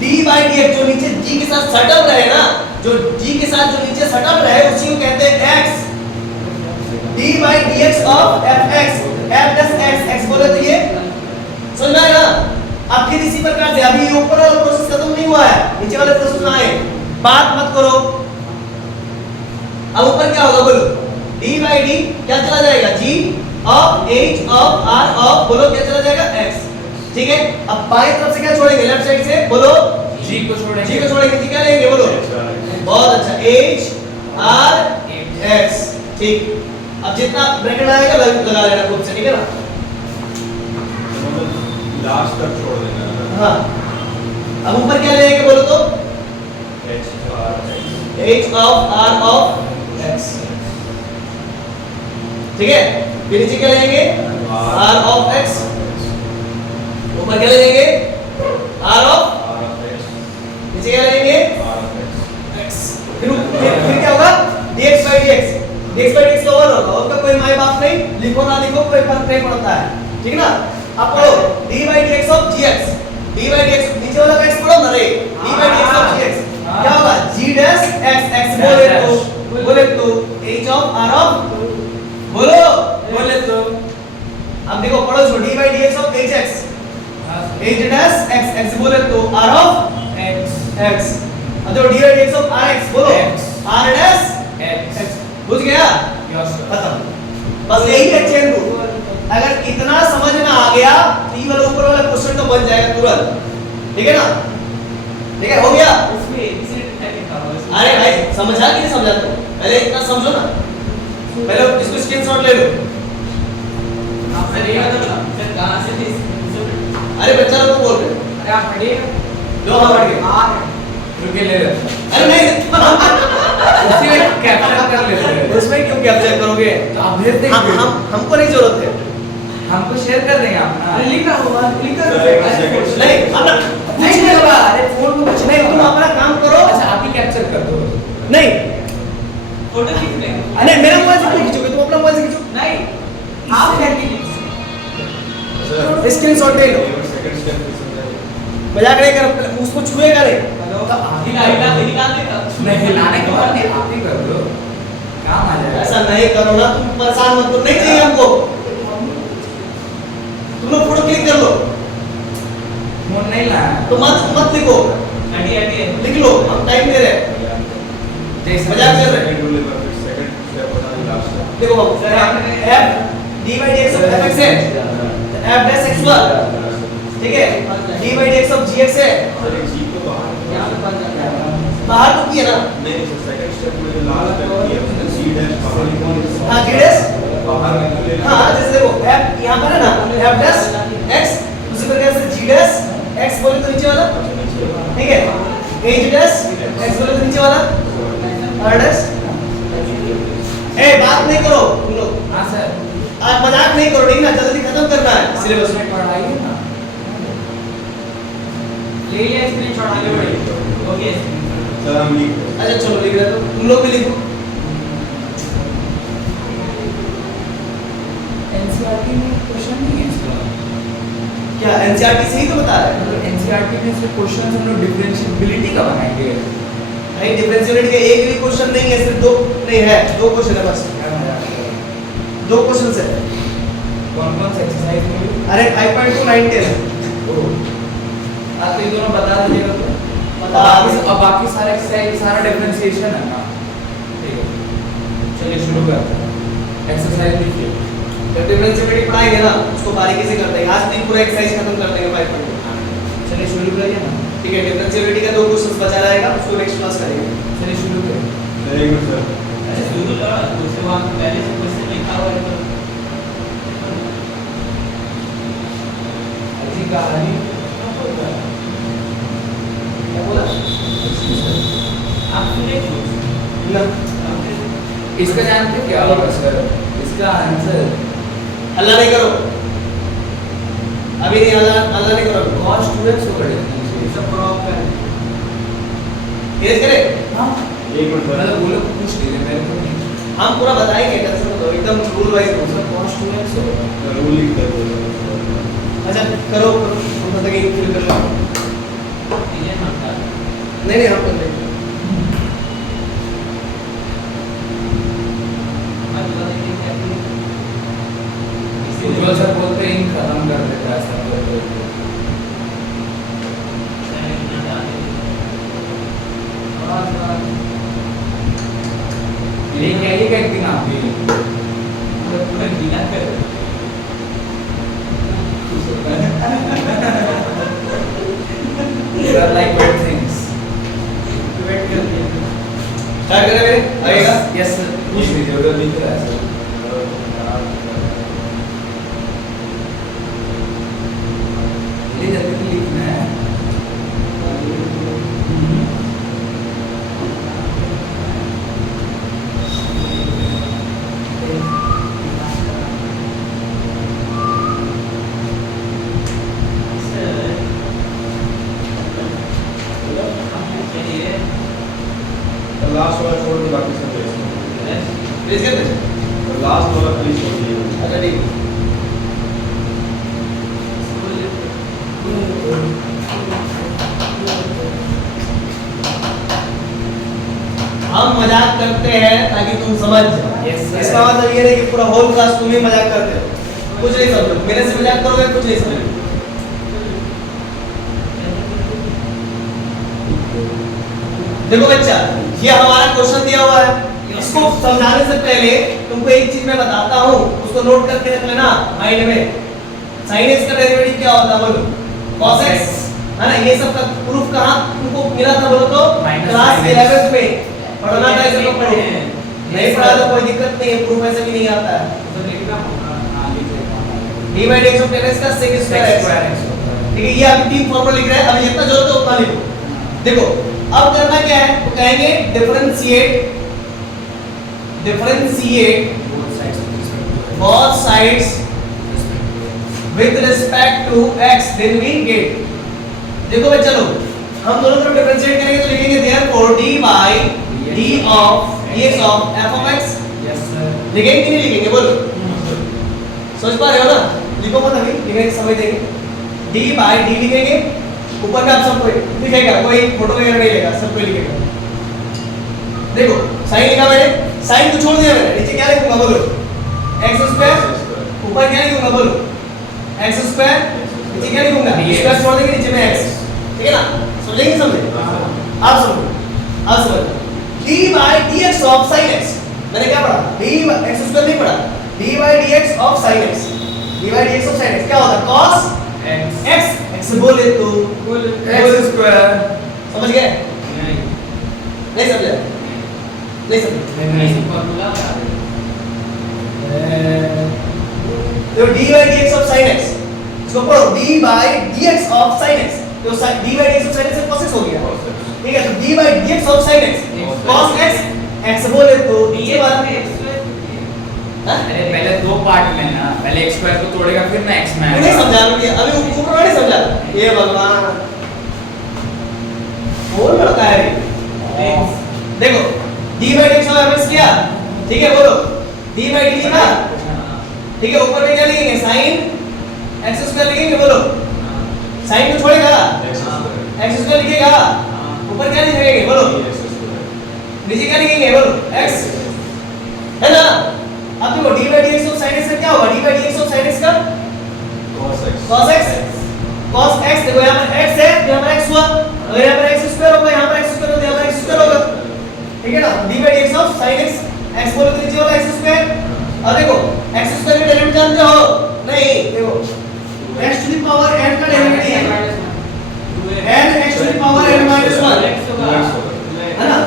d by dx जो नीचे g के साथ सटअप रहे ना, जो g के साथ जो नीचे सटअप रहे उसी को कहते हैं x। d by dx of fx, f plus x, x बोले तो ये समझ में आएगा। अब फिर इसी प्रकार से, अभी ये ऊपर वाला प्रोसेस खत्म नहीं हुआ है, नीचे वाले प्रोसेस में आए, बात मत करो। अब ऊपर क्या होगा बोलो, d by d क्या चला जाएगा, g of h of r of बोलो क्या चला जाएगा, x, ठीक है। अब बाएं तरफ से क्या छोड़ेंगे, लेफ्ट साइड से बोलो जी को छोड़ेंगे, जी को छोड़ेंगे, जी क्या लेंगे बोलो, बहुत अच्छा, h r x, ठीक। अब जितना ब्रैकेट आएगा लगा लेना खुद से, ठीक है ना। लास्ट तक छोड़ देना। हाँ, अब ऊपर क्या लेंगे बोलो तो h of r of x, ठीक है। फिर नीचे क्या लेंगे, r of x, ऊपर क्या लेंगे, r of, नीचे क्या लेंगे, x। फिर क्या होगा, dx by dx, dx by dx का ओवर होगा, उसका कोई माय बाप नहीं, लिखो ना लिखो कोई फर्क नहीं पड़ता है, ठीक ना। अब पढ़ो d by dx of gx, d by dx नीचे वाला x पढ़ो ना रे, d by dx of gx क्या होगा, g dash x, x बोले तो h of r of बोले तो, अब देखो पढ़ो इसको, d by dx of hx, h dash x, x बोले तो r of x, अब देखो d by dx of rx बोलो r dash x, बुझ गया, यस सर। खत्म। बस यही है चेन रूल। अगर इतना समझ में आ गया तो ये वाला ऊपर वाला क्वेश्चन तो बन जाएगा तुरंत, ठीक है ना, ठीक है, हो गया। इसमें एबीसी लिखा हुआ है। अरे भाई समझा कि नहीं समझा तुम, पहले इतना समझो ना, पहले इसको स्क्रीनशॉट ले लो। आप सर ये बताओ सर कहां से थी अरे बच्चा लोग को बोल रहे हैं। अरे आप हटिए लो हम हट गए। आ रहे रुके ले लेते अरे नहीं उसी में कैप्चर कर लेते हैं उसमें क्यों कैप्चर करोगे? तो आप भेज देंगे हमको नहीं जरूरत है। हमको शेयर कर देंगे आप ना अरे लिख रहा हूँ बात, लिख कर नहीं अपना नहीं होगा अरे फोन को कुछ नहीं तुम अपना काम करो। अच्छा आप ही कैप्चर कर दो नहीं फोटो खींच लेंगे। अरे मेरा मोबाइल से क्यों खींचोगे? तुम अपना मोबाइल से खींचो। नहीं आप लेके स्क्रीनशॉट ले लो। सेकंड स्टेप पे समझाइए। मजाक नहीं कर, उसको छुएगा नहीं। हेलो तो आप ही हिला हिला देगा। नहीं हिलाने के बाद नहीं आप ही कर दो काम आ जाएगा ऐसा नहीं करो ना, तुम परेशान मत करो। नहीं चाहिए हमको। तुम लोग फोटो क्लिक कर लो। फोन नहीं लाया तो मत लिखो, हटिए लिख लो। हम टाइम दे रहे हैं। जैसे मजाक कर रहे हैं। सेकंड बोले तो फिर सेकंड स्टेप बता दी लास्ट। देखो बाबू, f d/dx of fx है, f dash x1, ठीक है? d/dx of gx है। सर एक जी को बाहर तो किया ना? नहीं सर सेकंड स्टेप में जो लास्ट स्टेप किया उसने सी डैश बाहर निकाल हाँ g dash, बाहर निकाल हाँ जैसे देखो f यहाँ पर है ना, f dash x, उसी प्रकार से g dash x बोले तो नीचे वाला, ठीक है? h dash x बोले तो नीचे वाला, r dash। ए बात नहीं करो तुम लोग, हाँ सर आज मजाक नहीं करो, ठीक है ना? जल्दी खत्म करना है सिलेबस। में पढ़ाइए ना ले लिया स्क्रीनशॉट आगे बढ़िए। हो गया सर हम लिख रहे हैं। अच्छा चलो लिख रहे हो, तुम लोग भी लिखो। एनसीईआरटी में क्वेश्चन नहीं है इसका क्या एनसीईआरटी से ही तो बता रहे हैं? मतलब एनसीईआरटी में से क्वेश्चन हम लोग डिफरेंशिएबिलिटी का बनाएंगे भाई डिफरेंशिएबिलिटी का एक भी क्वेश्चन नहीं है, सिर्फ दो नहीं है, दो क्वेश्चन है बस, दो क्वेश्चन है। कौन-कौन से एक्सरसाइज में अरे 5.2 9 10 आप तो ये दोनों बता दीजिएगा तो बता अब बाकी सारे एक्सरसाइज सारा डिफरेंशिएशन है ना ठीक है चलिए शुरू करते हैं एक्सरसाइज लिखिए जब डिफरेंशिएबिलिटी पढ़ाएंगे ना उसको बारीकी से कर देंगे। आज नहीं पूरा एक्सरसाइज खत्म कर देंगे 5.2। चलिए शुरू करिए ना ठीक है, डिफरेंशिएबिलिटी का दो क्वेश्चन बचा रहेगा, उसको नेक्स्ट क्लास करेंगे। चलिए शुरू करिए सर एक मिनट सर। अच्छा शुरू करो, उसके बाद पहले से क्वेश्चन लिखा हुआ है तो अच्छी कहानी क्या बोला? आप सुने ना इसका जानते क्या होगा सर इसका आंसर अल्लाह नहीं करो, अभी नहीं, अल्लाह नहीं करो। cos 2x होगा डिफरेंशिएशन सब प्रॉपर धीरे करे, हां एक मिनट सर। मतलब वो लोग पूछ लीजिए मेरे को नहीं हम पूरा बताएंगे, टेंशन मत लो, एकदम रूल वाइज उसका cos 2x होगा सर रूल लिख दे बोलो। अच्छा करो करो, हम तब तक एक फिल कर लो। चीजें मत कर। नहीं हम कर लेंगे। उज्ज्वल सर बोलते हैं इन खत्म कर देता है सब लेके आइएगा एक दिन आप भी पूरा गीला कर sir like wet things wet कर दिया। स्टार्ट करें मेरे आएगा। यस सर पूछ लीजिए उधर लिख रहा है सर ये जल्दी लिखना है चलिए लास्ट वाला छोड़ के बाकी सब भेज प्लीज कर दे। लास्ट वाला प्लीज छोड़ दीजिए। अच्छा ठीक है। हम मजाक करते हैं ताकि तुम समझ जाओ। Yes, sir. इसका मतलब ये नहीं कि पूरा होल क्लास तुम ही मजाक करते हो, कुछ नहीं समझो। मेरे से मजाक करोगे कुछ नहीं समझो। देखो बच्चा, ये हमारा क्वेश्चन दिया हुआ है, इसको समझाने से पहले तुमको एक चीज मैं बताता हूँ, उसको नोट करके रख लेना माइंड में। sin x का डेरिवेटिव क्या होता है बोलो? cos x है ना? ये सब का प्रूफ कहाँ तुमको मिला था बोलो तो? Minus class sin x। 11th में पढ़ना था, इसको पढ़ो। पढ़े हैं। नहीं पढ़ा तो कोई दिक्कत नहीं है, प्रूफ ऐसे भी नहीं आता है। तो लिखना होगा हाँ लिख देता हूँ d by dx of 10x का sec square x, ठीक है, ये आपकी तीन फॉर्मूला लिख रहे हैं, अभी जितना जरूरत है उतना लिखो। देखो अब करना क्या है, तो कहेंगे differentiate both sides with respect to x, then we get। देखो भाई चलो हम दोनों तरफ डिफरेंशिएट करेंगे तो लिखेंगे therefore dy d of dx of f of x। Yes sir. लिखेंगे कि नहीं लिखेंगे बोलो, सोच पा रहे हो ना, लिखो मत अभी, लिखेंगे समझ देंगे। d by d लिखेंगे, ऊपर में आप सबको लिखेगा, कोई फोटो वगैरह नहीं लेगा, सबको लिखेगा। देखो साइन लिखा मैंने, साइन को छोड़ दिया मैंने, नीचे क्या लिखूंगा बोलो, x स्क्वायर, ऊपर क्या लिखूंगा बोलो, x स्क्वायर, नीचे क्या लिखूंगा, स्क्वायर छोड़ देंगे, नीचे में x, ठीक है ना, समझेंगे समझे? आप समझो, आप समझो। d by dx of sin x, मैंने क्या पढ़ा, d x स्क्वायर नहीं पढ़ा, d by dx of sin x, d by dx of sin x क्या होता है, cos x, x बोले तो x स्क्वायर। समझ गए? नहीं नहीं समझे? नहीं समझे? ऐसी फॉर्मूला बता दे। तो d by dx of sin x, इसको पढ़ो, d by dx of sin x, तो d by dx of sin x से cos x हो गया, ठीक है, तो d by dx of sin x cos x, x बोले तो नीचे वाला में x अरे पहले दो पार्ट में ना, पहले x स्क्वायर को तोड़ेगा फिर ना x में नहीं आएगा। समझा अभी ऊपर वाले समझा, ये भगवान कौन लड़का है ये? देखो d by dx of f किया, ठीक है, बोलो d by d ना, ठीक है, ऊपर में क्या लिखेंगे, sin x स्क्वायर लिखेंगे, बोलो sin को छोड़ेगा, x स्क्वायर लिखेगा, ऊपर क्या लिखेंगे बोलो, नीचे क्या लिखेंगे बोलो, x, है ना। अब देखो d by dx of sin x का क्या होगा, d by dx of sin x का cos x, cos x, देखो यहाँ पर x है तो यहाँ पर x हुआ, अगर यहाँ पर x स्क्वायर होगा, यहाँ पर x स्क्वायर होगा, यहाँ पर x स्क्वायर होगा, ठीक है ना, d by dx of sin x, x बोलो तो नीचे वाला x स्क्वायर, और देखो x स्क्वायर का डेरिवेटिव जानते हो, नहीं, देखो x to the power n का derivative n x to the power n minus 1, है ना,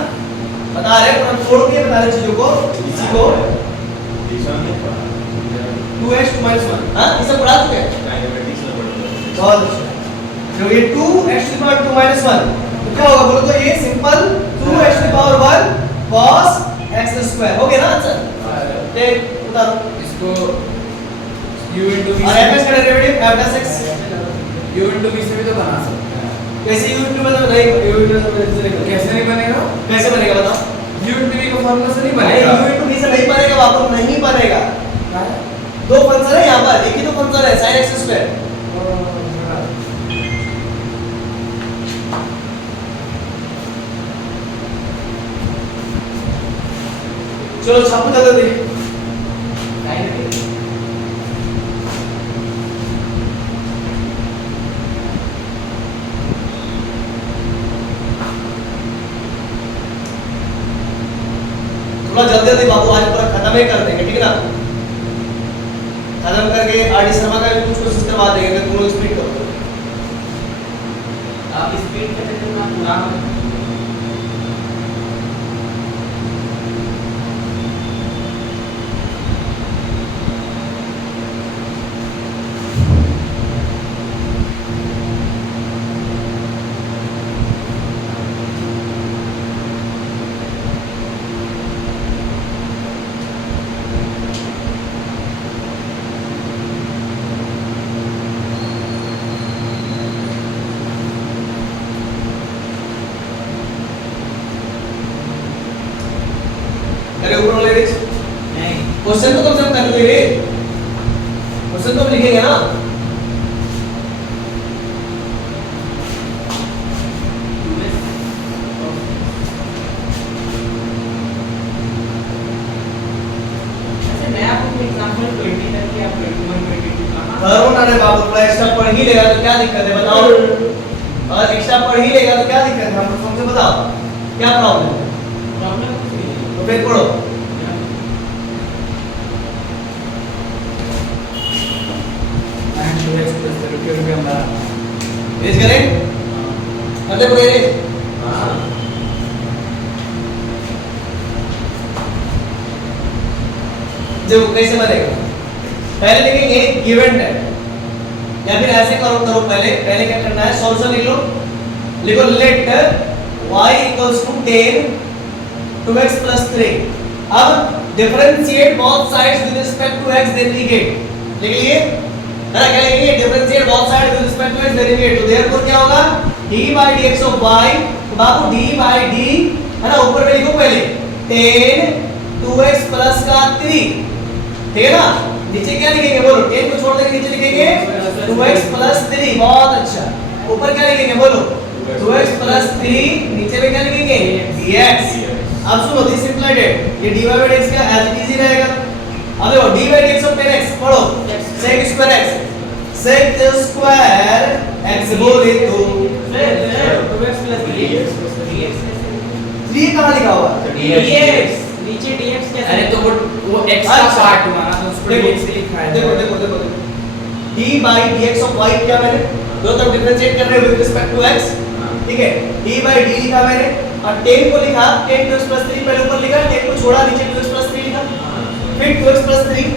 बता रहे पूरा तोड़ के बता रहे चीजों को, इसी को 2x to minus 1, हाँ ये सब पढ़ा चुके हैं, बहुत अच्छा। जो ये 2x to the power 2 minus 1, तो क्या होगा बोलो तो ये simple 2x to the power 1 cos x square हो गया ना आंसर, ठीक, उतारो इसको u into v और fx का derivative f plus x, u into v से भी तो बना सकते हैं। कैसे u into मतलब नहीं, u into मतलब कैसे नहीं बनेगा? कैसे बनेगा बताओ, u into v का फॉर्मूला से नहीं नहीं बनेगा। u into v से नहीं बनेगा बाबू, नहीं बनेगा, दो फंक्शन है यहाँ पर, एक ही तो फंक्शन है sin x square, चलो छापू ज्यादा दे, थोड़ा जल्दी जल्दी बाबू, आज पूरा खत्म ही कर देंगे, ठीक है ना, खत्म करके आर डी शर्मा का भी कुछ कोशिश करवा देंगे, तुम लोग स्पीड करो। आप स्पीड करते तो ना पूरा अरे ऊपर वाले रीच नहीं क्वेश्चन तो कम से कम कर दे रे, क्वेश्चन तो हम लिखेंगे ना, मैं आपको एग्जांपल 20 तक या 21 22 कहां करो ना रे बाबू, थोड़ा एक्स्ट्रा पढ़ ही लेगा तो क्या दिक्कत है बताओ, अगर एक्स्ट्रा पढ़ ही लेगा तो क्या दिक्कत है, हमको तुमसे बताओ क्या प्रॉब्लम है, प्रॉब्लम कुछ नहीं है। तो फिर पढ़ो। रेज करें अगले पूरे रेज, जो कैसे बनेगा, पहले लिखेंगे गिवन है, या फिर ऐसे करो पहले क्या करना है, सॉल्यूशन लिख लो, लिखो let y equals to 10 2x plus 3। अब differentiate both sides with respect to x, then we get, लिख लिए है ना, क्या लिखेंगे, differentiate both sides with respect to x, then we get. तो देयरफॉर क्या होगा, d by dx of y, तो बाबू d by d है ना, ऊपर में लिखो पहले 10 2x प्लस का 3, ठीक है ना, नीचे क्या लिखेंगे बोलो, 10 को छोड़ देंगे, नीचे लिखेंगे 2x प्लस 3, बहुत अच्छा। ऊपर क्या लिखेंगे बोलो, 2x प्लस 3, नीचे में क्या लिखेंगे dx। अब सुनो, दिस इंप्लाइड ये dy by dx का एज इट इज ही रहेगा। अब देखो dy by dx of 10x पढ़ो, sec square x, sec square x बोले तो 2x प्लस 3 कहां लिखा हुआ है, dx, नीचे dx कैसे, अरे तो वो x का अच्छा। पार्ट हुआ ना, तो उस पर देखो, x लिखा है। देखो d by dx of y क्या मैंने दो तरफ डिफरेंशिएट कर रहे हैं विद रिस्पेक्ट टू x, ठीक है, d by d लिखा मैंने और 10 को लिखा 10 2x प्लस 3, पहले ऊपर लिखा 10 को छोड़ा, नीचे 2x प्लस 3 लिखा, फिर 2x प्लस 3।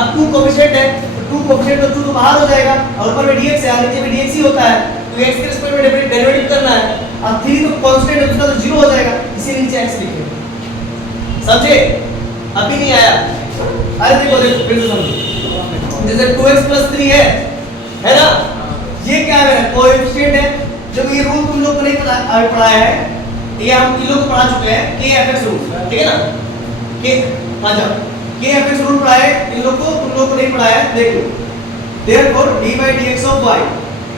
अब 2 कोएफिशिएंट है तो 2 कोएफिशिएंट तो 2 तो बाहर हो जाएगा और ऊपर में dx है, नीचे में dx ही होता है, तो x के रिस्पेक्ट में डेरिवेटिव करना है। अब 3 तो कांस्टेंट है, दूसरा तो 0 हो जाएगा, इसीलिए नीचे x लिखे, समझे, अभी नहीं आया। अरे देखो फिर से समझो, जैसे 2x प्लस 3 है ना, ये क्या है, मेरा कोएफिशिएंट है। जब ये रूल तुम लोग को नहीं पढ़ाया है, ये हम इन लोग को पढ़ा चुके हैं, के एफ एक्स रूल, ठीक है ना, के आ जाओ, के एफ एक्स रूल पढ़ाया है इन लोग को, तुम लोग को नहीं पढ़ाया है। देखो therefore d by dx of y,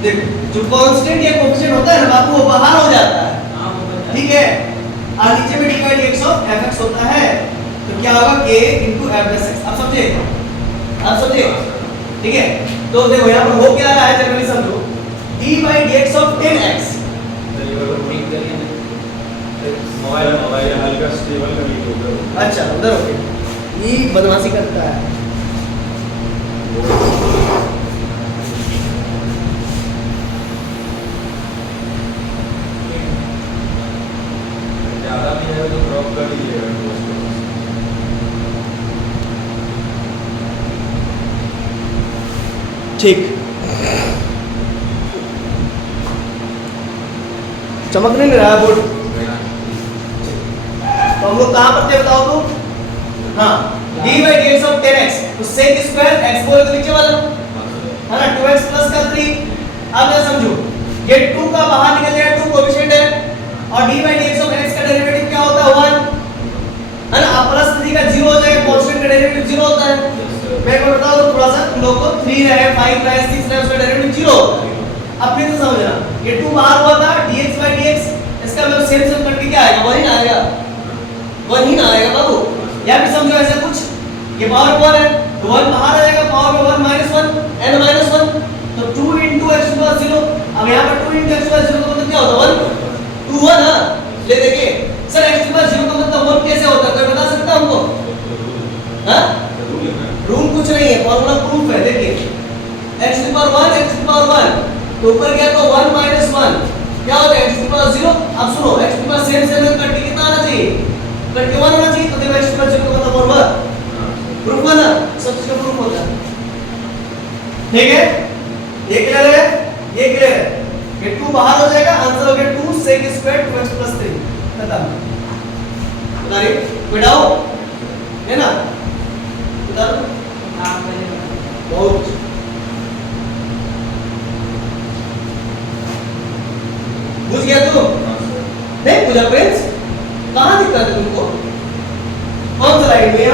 देखो जो कांस्टेंट या कोएफिशिएंट होता है ना बाबू, वो बाहर हो जाता है, ठीक है, और नीचे में d by dx of fx होता है, तो क्या होगा k into f plus x। अब समझे, ठीक है। तो देखो यहाँ पर हो क्या रहा है, जनरली समझो, d by dx of 10x, mobile हल्का स्टेबल कर लीजिए। अच्छा उधर हो गया, ये बदमाशी करता है। ज़्यादा नहीं है तो ड्रॉप कर लीजिएगा। ठीक, चमक नहीं रहा है बोर्ड, तो हम लोग कहाँ पर थे बताओ तो, हाँ d by dx of 10x, तो sec स्क्वायर x बोले तो नीचे वाला है ना, 2x प्लस का 3। अब मैं समझो, ये 2 का बाहर निकल जाएगा, 2 कोएफिशिएंट है, और d by dx of x का डेरिवेटिव क्या होता है 1, है ना, अब प्लस 3 का 0 हो जाएगा, कांस्टेंट का डेरिवेटिव 0 होता है। मैं को बताओ तो थोड़ा सा तुम लोग को 3 रहे 5 रहे 6 रहे, उसका डेरिवेटिव 0 होता है। अब फिर से समझना, ये 2 बाहर हुआ था, dx by dx, इसका मतलब सेम करके क्या आएगा, 1 ही ना आएगा, 1 ही ना आएगा बाबू। या भी समझो ऐसा कुछ, ये पावर 1 है तो 1 बाहर आ जाएगा, पावर में 1 माइनस 1 n माइनस 1, तो 2 into x to the 0। अब यहाँ पर 2 into x to the 0 का मतलब क्या होता है 1 2 1, हाँ ले देखिए सर, x to the 0 का मतलब 1 कैसे होता है, कोई बता सकता है हमको, हाँ रूल कुछ नहीं है, फॉर्मूला प्रूफ है। देखिए x to the power 1 x to the power 1, तो ऊपर गया तो 1 माइनस 1 क्या होता है x to the power 0। अब सुनो, x to the power same करके कितना आना चाहिए, करके 1 होना चाहिए, तो देखो x to the power 0 का मतलब 1 प्रूफ है ना, सब चीज का प्रूफ होता है, ठीक है। ये क्लियर है, ये क्लियर है, ये 2 बाहर हो जाएगा, आंसर हो गया 2 sec स्क्वायर 2x प्लस 3, खत्म। बताइए कोई डाउट है ना, बता दो, हां मैंने बहुत बुझ गया तू, नहीं बुझा फ्रेंड्स, कहां दिक्कत है तुमको, कौन सा लाइन में,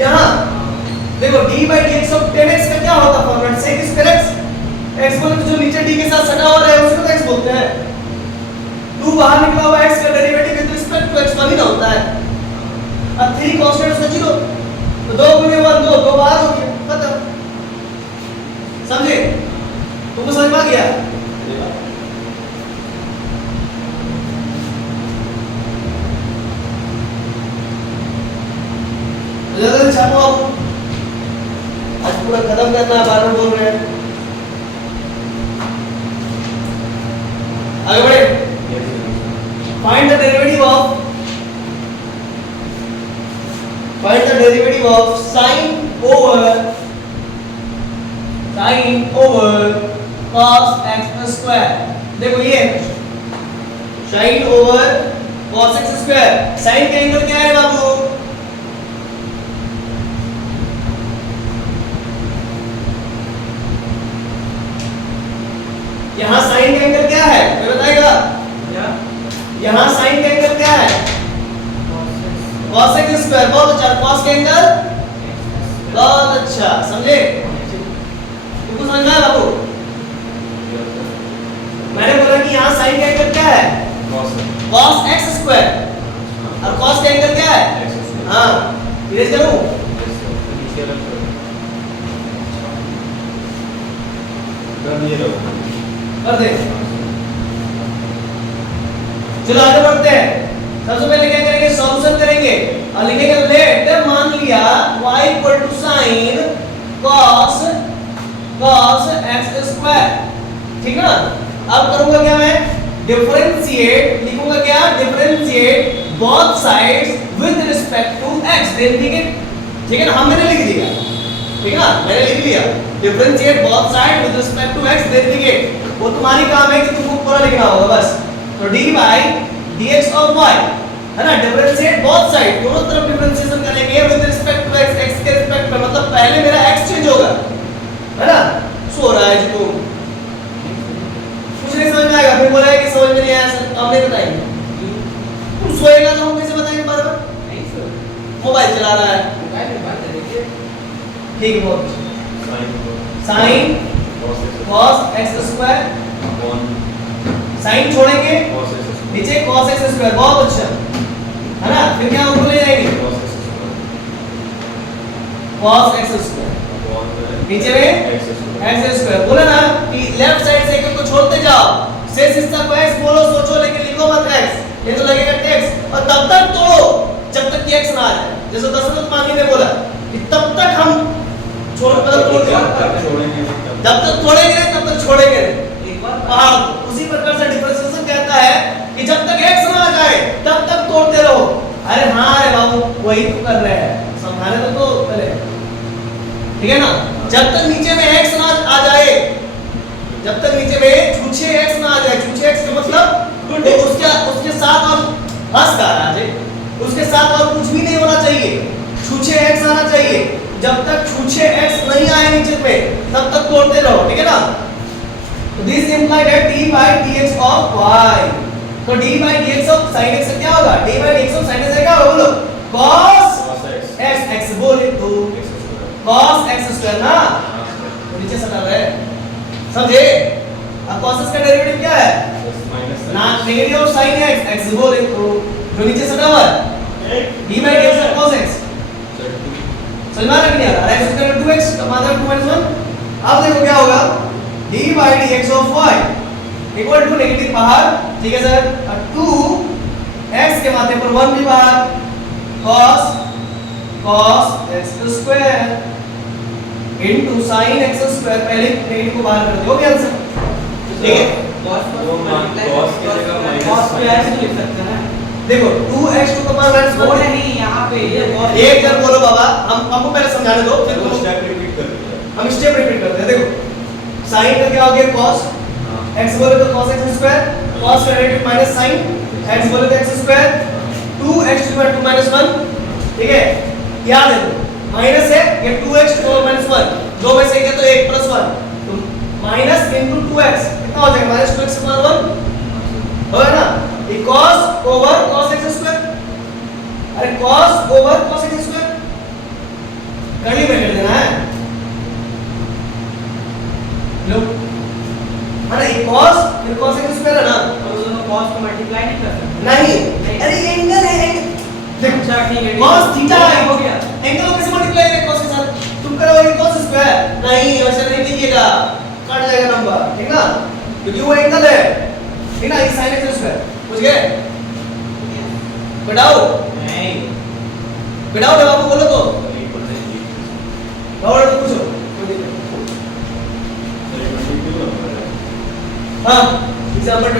यहाँ देखो d by dx of 10x का क्या होता है formula, sec square x, x बोले तो जो नीचे d के साथ सटा हुआ है उसको तो x बोलते हैं, 2 बाहर निकला हुआ x का derivative with respect to x 1 ही ना होता है। अब 3 कांस्टेंट उसका 0, तो 2 गुणे 1 2 बाहर हो गया, खत्म, समझे, तुमको समझ में आ गया। जल्दी छापो, आप आज पूरा खत्म करना है, बार बोल रहे हैं, आगे बढ़े। Find the derivative of sin over sine over cos x square. देखो ये sine over cos x square, sine का एंगल क्या है बाबू? यहाँ साइन का एंगल क्या है कोई बताएगा? यहाँ साइन का एंगल क्या है? cos x square. बहुत अच्छा, cos का एंगल बहुत अच्छा, समझे? तुमको समझ में आया बाबू? मैंने बोला कि यहाँ साइन का एंगल क्या है? cos x स्क्वायर और cos का एंगल क्या है? हाँ, इरेज करूँ? कर दे। चलो आगे बढ़ते हैं। सबसे पहले क्या करेंगे? सॉल्यूशन करेंगे और लिखेंगे लेट, मान लिया y equal to sine cos x square, ठीक ना? अब करूंगा क्या मैं? डिफरेंशिएट, लिखूंगा क्या? Differentiate both sides with respect to x। Then ठीक है ना? हम मैंने लिख दिया, ठीक है ना? मैंने लिख लिया differentiate both side with respect to x। Then वो तुम्हारी काम है कि तुमको पूरा लिखना होगा बस। तो d by dx of y है ना, डिफरेंशिएट बोथ साइड, दोनों तरफ डिफरेंशिएशन करेंगे with respect to x। x के रिस्पेक्ट में मतलब पहले मेरा x चेंज होगा, है ना? सो रहा है जी तुम, कुछ नहीं समझ में आएगा, फिर बोलेगा कि समझ में नहीं आया सर, हम नहीं बताएंगे। तुम सोएगा तो हम कैसे बताएंगे बराबर? नहीं सर, मोबाइल चला रहा है, मोबाइल में बात करेंगे। ठीक है, बहुत sine cos x square, sine छोड़ेंगे नीचे cos x स्क्वायर, बहुत अच्छा, है ना? फिर क्या ऊपर ले जाएंगे? cos x स्क्वायर, नीचे में x स्क्वायर। बोला ना कि लेफ्ट साइड से को छोड़ते जाओ, शेष हिस्सा को x बोलो, सोचो लेकिन लिखो मत x, ये तो लगेगा x। और तब तक तोड़ो जब तक कि x ना आ जाए। जैसे दशरथ मांगी ने बोला कि तब तक हम छोड़ छोड़ेंगे, जब तक तोड़ेंगे तब तक छोड़ेंगे एक बार पहाड़। उसी प्रकार से डिफरेंशिएशन कहता है कि जब तक x ना आ जाए तब तक तोड़ते रहो। अरे हाँ रे बाबू, वही तो कर रहे हैं, समझाने तो पहले, ठीक है ना? जब तक नीचे में x ना आ जाए, जब तक नीचे में छूछे x ना आ जाए, छूछे x का मतलब उसके साथ और हंस का आ जाए, उसके साथ और कुछ भी नहीं होना चाहिए, छूछे x आना चाहिए। जब तक छूछे x नहीं आए नीचे में तब तक तोड़ते रहो, ठीक है ना? तो दिस इंप्लाइड है d by dx of y। तो d by dx of sin x क्या होगा? d by dx of sin x क्या होगा बोलो? cos x, x बोले तो cos x स्क्वायर ना, तो नीचे सटा रहे, समझे? अब cos x का डेरिवेटिव क्या है? ना negative of sin x, x बोले तो जो नीचे सटा हुआ है d by dx of cos x, समझ में आ रहा है कि नहीं आ रहा? x स्क्वायर 2x का मतलब 2 - 1। अब देखो क्या होगा? d by dx of y equal to negative बाहर, ठीक है सर, और 2x के माथे पर 1 भी बाहर, cos x square into sin x square, पहले नेगेटिव को बाहर कर दो, क्या आंसर? ठीक है, cos cos की जगह minus cos को ऐसे लिख सकते हैं। देखो 2x टू द पावर वो -1। नहीं, यहाँ पे ये cos एक बार बोलो बाबा, हमको पहले समझाने दो, फिर तो तुम स्टेप रिपीट कर दीजिए। हम स्टेप रिपीट करते हैं। देखो sin का क्या हो गया? cos x बोले तो cos x स्क्वायर, cos का डेरिवेटिव माइनस sin x बोले तो x square, 2x to the power 2 - 1, ठीक है? याद है माइनस है, ये 2x टू द पावर -1, दो में से एक है तो 1 + 1, तो माइनस इनटू 2x कितना हो जाएगा? -2x की पावर 1 होगा ना? ये cos over cos x square, अरे cos over cos x square curly bracket देना है लो, है ना? ये cos फिर cos x स्क्वायर है ना, और दोनों cos को मल्टीप्लाई नहीं कर सकते। नहीं, अरे ये एंगल है, देखो अच्छा ठीक है, cos थीटा है, हो गया। एंगल को कैसे मल्टीप्लाई करें cos के साथ? तुम करोगे cos स्क्वायर, नहीं वैसे नहीं कीजिएगा, कट जाएगा नंबर, ठीक ना? क्योंकि वो एंगल है, ठीक ना? ये sin x स्क्वायर, बुझ गए? बढ़ाओ नहीं, बढ़ाओ जब आपको बोलो तो और तो पूछो, कोई दिक्कत हाँ, एग्जाम्पल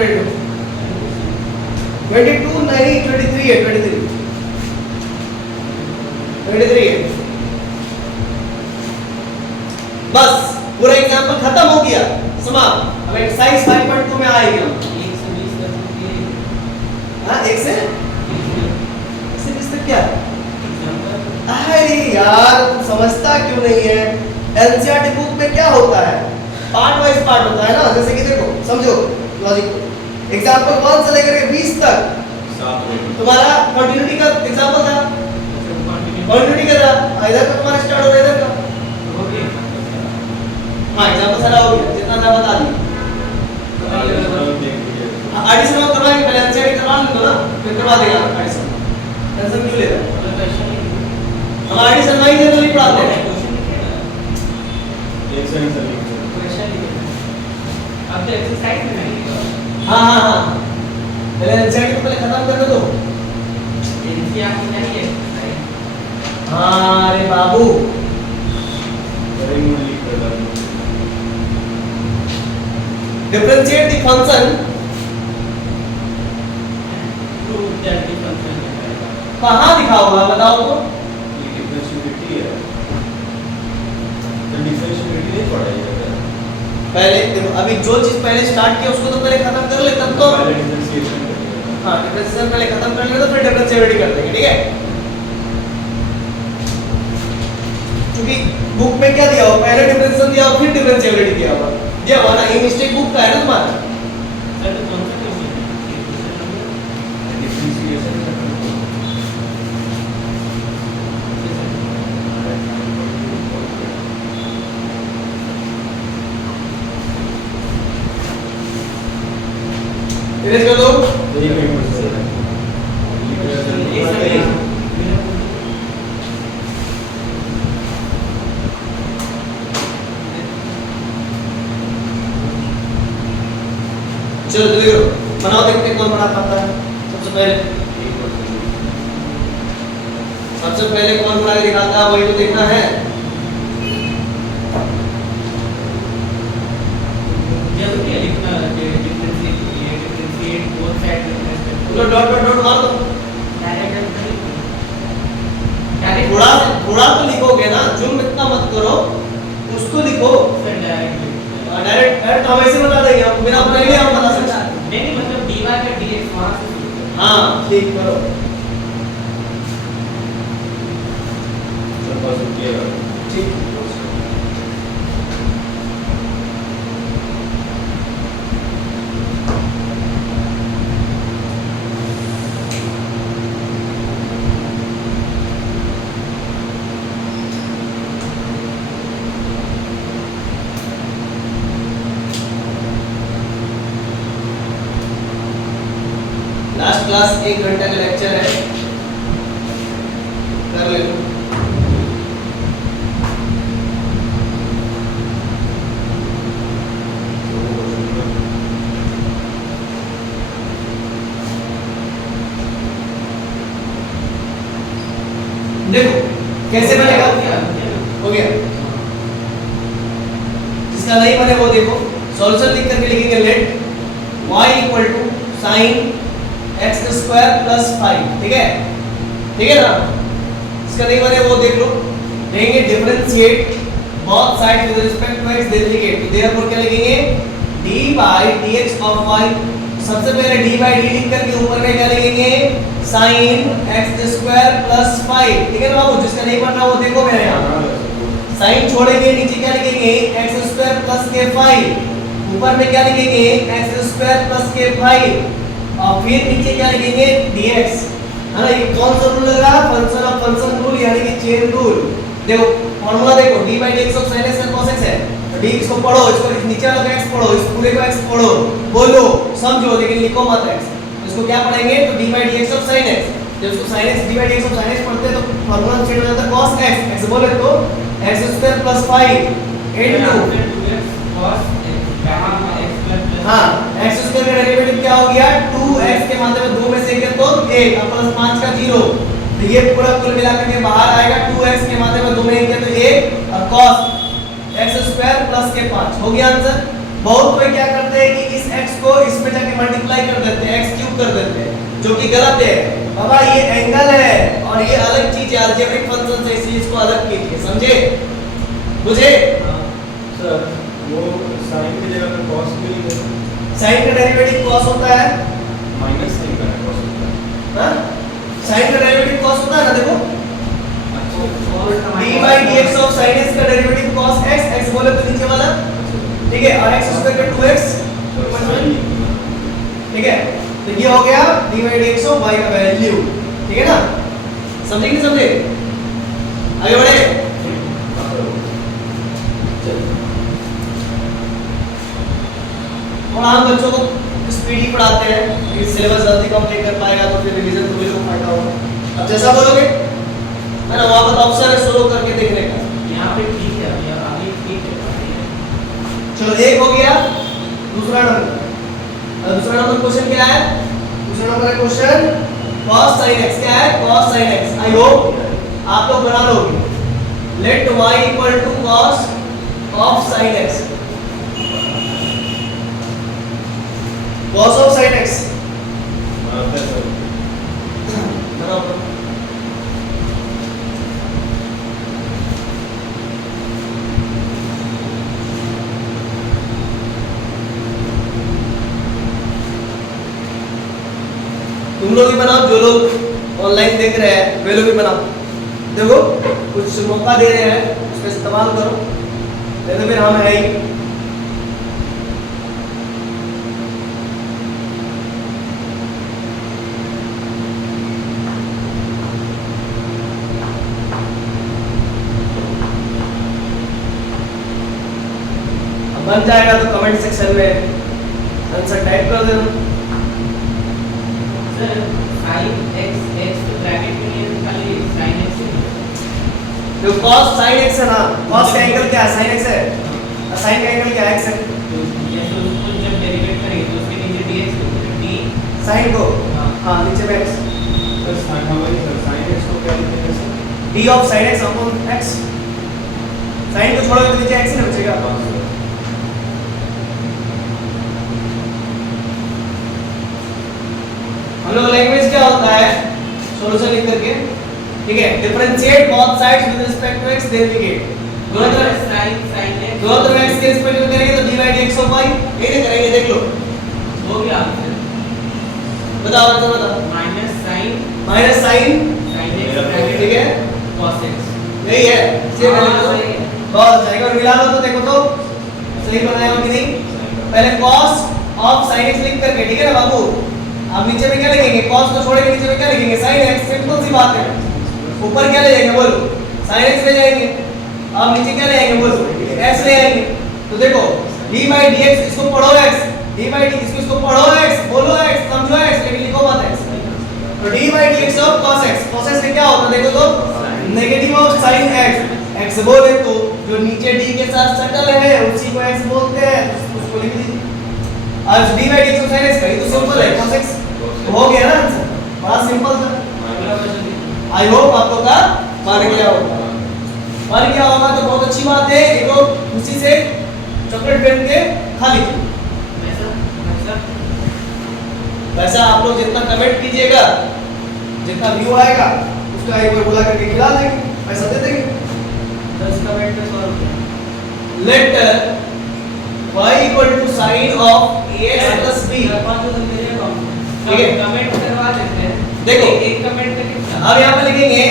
22 नहीं 23 है, 23 है। बस पूरा एग्जांपल खत्म हो गया, समाप्त। अब एक्सरसाइज 5.2 में आएंगे हम। 1 से 20 तक क्या? अरे यार तुम समझता क्यों नहीं है? एनसीईआरटी बुक में क्या होता है, पार्ट वाइज पार्ट होता है ना। जैसे कि देखो समझो लॉजिक, एग्जांपल 1 से लेकर के 20 तक तुम्हारा कंटिन्यूटी का एग्जांपल था, कंटिन्यूटी का था, इधर का तुम्हारा स्टार्ट हो रहा है, इधर का हाँ एग्जांपल सारा हो गया, जितना था बता दिया। एडिशन करवाएंगे पहले, एनसीईआरटी करवा लो ना, फिर करवा देगा एडिशन, टेंशन क्यों ले रहा है? हम एडिशन नहीं है तो नहीं पढ़ाते हैं। अब तो एक्सरसाइज में नहीं हाँ हाँ हाँ, पहले एनसीईआरटी को पहले खत्म कर दो। एनसीईआरटी नहीं है एक्सरसाइज। हाँ अरे बाबू, differentiate the function, prove that the function है। कहाँ लिखा हुआ है बताओ तो? पहले देखो, अभी जो चीज पहले स्टार्ट किया उसको तो पहले खत्म कर ले, तब तो हाँ डिफरेंशिएशन पहले खत्म कर ले तो फिर डिफरेंशिएबिलिटी कर देंगे, ठीक है? क्योंकि बुक में क्या दिया हुआ, पहले डिफरेंशिएशन दिया हुआ फिर डिफरेंशिएबिलिटी दिया हुआ, ये हमारा ये मिस्टेक बुक का है ना तुम्हारा। सर तो कौन सा क्वेश्चन है? डिफरेंशिएशन इरेज कर दो। चलो जल्दी करो, बनाओ, देखते हैं कौन बना पाता है। सबसे पहले कौन बना के दिखाता है वही तो देखना है। जरूरी है लिखना कि differentiate both side with respect तो डॉट डॉट डॉट मार दो। डायरेक्ट थोड़ा तो लिखोगे ना, जुम इतना मत करो, उसको लिखो। सर डायरेक्ट डायरेक्ट हम ऐसे बता देंगे, हम बिना पढ़े हम बता सकते हैं। नहीं मतलब dy का dx वहां से शुरू करो। हाँ ठीक करो, ठीक। लास्ट क्लास 1 घंटा का लेक्चर है, कर ले लो। देखो कैसे बनेगा, हो गया। जिसका नहीं बने वो देखो, सॉल्यूशन लिख करके लिखेंगे let y equal to sine x square plus 5, ठीक है? ठीक है ना? इसका नहीं बने वो देख लो, लेंगे differentiate both sides with respect to x, देखेंगे तो देयरफॉर क्या लिखेंगे d by dx of y। सबसे पहले d बाय d लिख करके ऊपर में क्या लिखेंगे sin x स्क्वायर प्लस 5, ठीक है ना बाबू? जिसका नहीं पढ़ना वो देखो मेरे यहाँ, साइन छोड़ेंगे, नीचे क्या लिखेंगे x स्क्वायर प्लस के 5, ऊपर में क्या लिखेंगे x स्क्वायर प्लस के 5, और फिर नीचे क्या लिखेंगे dx, है ना? ये कौन सा रूल लग रहा है? फंक्शन ऑफ फंक्शन रूल, यानी कि चेन रूल। देखो फार्मूला देखो, d by dx of sin x और cos x है, तो dx को पढ़ो, इसको नीचे वाला x पढ़ो, इस पूरे को x पढ़ो, बोलो समझो, लेकिन लिखो मत x। इसको क्या पढ़ेंगे तो d by dx of sin x, जब इसको sin x d by dx of sin x पढ़ते हैं तो फार्मूला चेंज हो जाता है cos x, x बोले तो x square plus 5 into cos हाँ x स्क्वायर का डेरिवेटिव क्या हो गया 2x के माध्यम में 2 में से एक है तो 1 और प्लस 5 का 0, तो ये पूरा कुल मिलाकर के बाहर आएगा 2x के माध्यम में 2 में एक है तो 1 और cos x स्क्वायर प्लस के 5 हो गया आंसर। बहुत कोई क्या करते हैं कि इस x को इसमें जाके मल्टीप्लाई कर देते हैं, x क्यूब कर देते हैं, जो कि गलत है बाबा। ये एंगल है और ये अलग चीज है, अलजेब्रिक फंक्शन से, इस चीज को अलग कीजिए, समझे? मुझे सर वो साइन की जगह पे cos क्यों नहीं है? साइन का डेरिवेटिव cos होता है, माइनस साइन का cos होता है। हाँ साइन का डेरिवेटिव cos होता है ना, देखो d by dx of sin x का डेरिवेटिव cos x, x बोले तो नीचे वाला, ठीक है, और x स्क्वायर का 2x, ठीक है, तो ये हो गया d by dx of y का वैल्यू, ठीक है ना, समझे नहीं समझे, आगे बढ़े। और हम बच्चों को स्पीड ही पढ़ाते हैं, क्योंकि सिलेबस जल्दी कंप्लीट कर पाएगा तो फिर रिवीजन तो भी लोग फायदा होगा। अब जैसा बोलोगे है ना, वहां पर ऑप्शन है सोलो करके देखने का। यहाँ पे ठीक है, यहाँ आगे ठीक है। चलो एक हो गया, दूसरा नंबर। दूसरा नंबर क्वेश्चन क्या है? दूसरा number question cos sin x क्या है? cos sin x। I hope आप लोग बना लोगे। Let y equal to cos of sin x। cos of sin x बनाओ। तुम लोग भी बनाओ, जो लोग ऑनलाइन देख रहे हैं वे लोग भी बनाओ। देखो कुछ मौका दे रहे हैं, उसका इस्तेमाल करो, नहीं तो फिर हम है ही। अब बन जाएगा तो कमेंट सेक्शन में आंसर टाइप कर देना। सर sin x x तो ब्रैकेट में नहीं है, खाली sin x है। जो cos sin x है ना, cos का एंगल क्या है? sin x है, और sin का एंगल क्या है? x है। तो जैसे उसको जब डेरिवेट करेंगे तो उसके नीचे dx होगा, d sin को हाँ। हाँ नीचे में x, सर साइन हमारी सर साइन x को क्या लिखते हैं sir? d of sin x upon x। sin को छोड़ोगे तो नीचे x ही ना बचेगा। हम लोग लैंग्वेज क्या होता है सॉल्यूशन लिख करके, ठीक है, differentiate both sides with respect to x, then we get दोनों तरफ sin x दोनों तरफ x के रिस्पेक्ट में करेंगे तो d by dx of y ये नहीं करेंगे, देख लो हो गया आंसर। बताओ आंसर बताओ। Minus sin minus sin, sin x ठीक है, cos x। यही है, सेम हाँ, है। सही है। बहुत अच्छा, एक बार मिला लो तो देखो तो सही बनाएगा कि नहीं। पहले cos of sin x लिख करके, ठीक है ना बाबू, अब नीचे में क्या लिखेंगे? cos को छोड़ेंगे, नीचे में क्या लिखेंगे? sin x। सिंपल सी बात है। ऊपर क्या ले जाएंगे बोलो? sin x ले जाएंगे। अब नीचे क्या ले आएंगे बोलो? x ले आएंगे। तो देखो d by dx, इसको पढ़ो x, d by d इसको पढ़ो x, बोलो x, समझो x, लेकिन लिखो मत x। तो d by dx of cos x, cos x में क्या होता है देखो तो negative of sin x। x बोले तो जो नीचे d के साथ सटल है उसी को x बोलते हैं, उसको लिख दीजिए। आज d by dx of sin x का ये तो सिंपल है, cos x हो गया ना आंसर, बड़ा सिंपल था। आई होप आप लोग का मान गया होगा, मान गया होगा तो बहुत अच्छी बात है। एक तो उसी से चॉकलेट पेन के खा लीजिए। वैसा आप लोग जितना कमेंट कीजिएगा, जितना व्यू आएगा, उसका एक बार बुला करके खिला देंगे, पैसा दे देंगे। 10 कमेंट पे 100 रुपए। Let y equal to sin of ax plus b, ठीक है, कमेंट करवा देते हैं। देखो एक कमेंट पे कितना? अब यहाँ पे लिखेंगे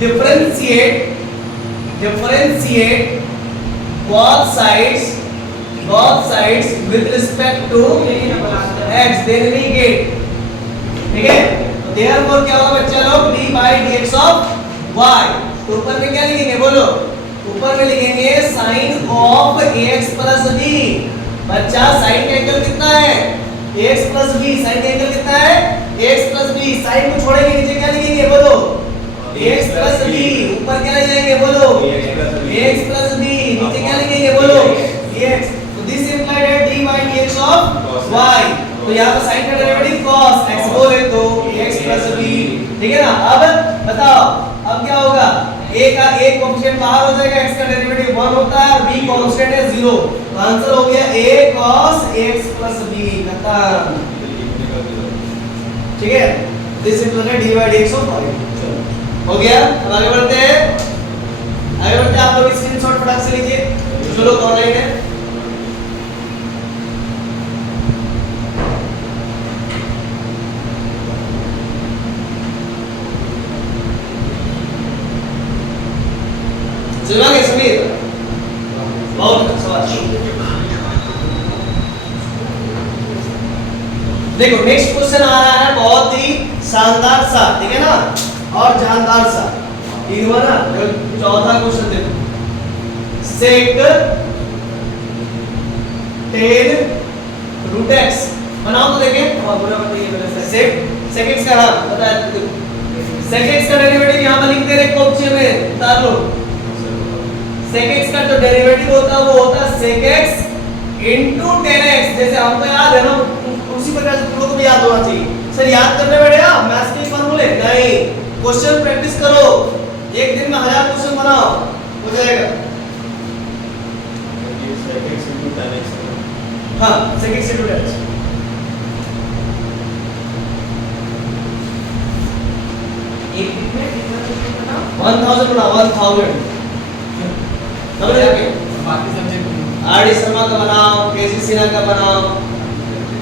differentiate both sides with respect to x, then we get, ठीक है। तो therefore क्या होगा बच्चा लोग? d by dx of y। तो ऊपर में क्या लिखेंगे बोलो? ऊपर में लिखेंगे sin of ax plus b। बच्चा sin का एंगल कितना है? ax plus b। sin का एंगल कितना है? ax plus b। sin को छोड़ेंगे, नीचे क्या लिखेंगे बोलो? ax plus b। ऊपर क्या ले जाएंगे बोलो? ax plus b। नीचे क्या लिखेंगे बोलो? ax। तो दिस इंप्लाइड है d by dx of y। तो यहाँ पर sin का डेरिवेटिव cos x बोले तो ax plus b, ठीक है ना। अब बताओ अब क्या होगा? a का एक कोएफिशिएंट बाहर हो जाएगा, x का डेरिवेटिव 1 होता है और b कांस्टेंट है 0। तो आंसर हो गया a cos x plus b, खत्म, ठीक है। दिस इंप्लाइड है d by dx of y। हो गया। अब आगे बढ़ते हैं, आप लोग स्क्रीनशॉट फटाक से लीजिए। चलो ऑनलाइन है। चलोगे समीर? बहुत शाबाश। देखो नेक्स्ट क्वेश्चन आ रहा है बहुत ही शानदार सा, ठीक है ना, और जानदार सा। ये हुआ ना, चौथा क्वेश्चन देखो, सेक टेन रूट एक्स बनाओ तो देखें। और पूरा बताइए पहले सेक एक्स का नाम बताया देखो, सेक एक्स का डेरिवेटिव यहां पर लिख दे रहे कोप्चे में, उतार लो। सेक एक्स का जो डेरिवेटिव होता है वो होता है sec x into tan x. जैसे हमको याद है ना, उसी प्रकार से तुम लोगों को भी याद होना चाहिए। सर याद करने बैठे आप मैथ्स के फॉर्मूले? नहीं, क्वेश्चन प्रैक्टिस करो, एक दिन में 1000 क्वेश्चन बनाओ, हो जाएगा। हाँ, sec x into tan x. 1000 बनाओ, 1000 समझ गए? बाकी सब्जेक्ट आरडी शर्मा का बनाओ, केसी सिन्हा का बनाओ,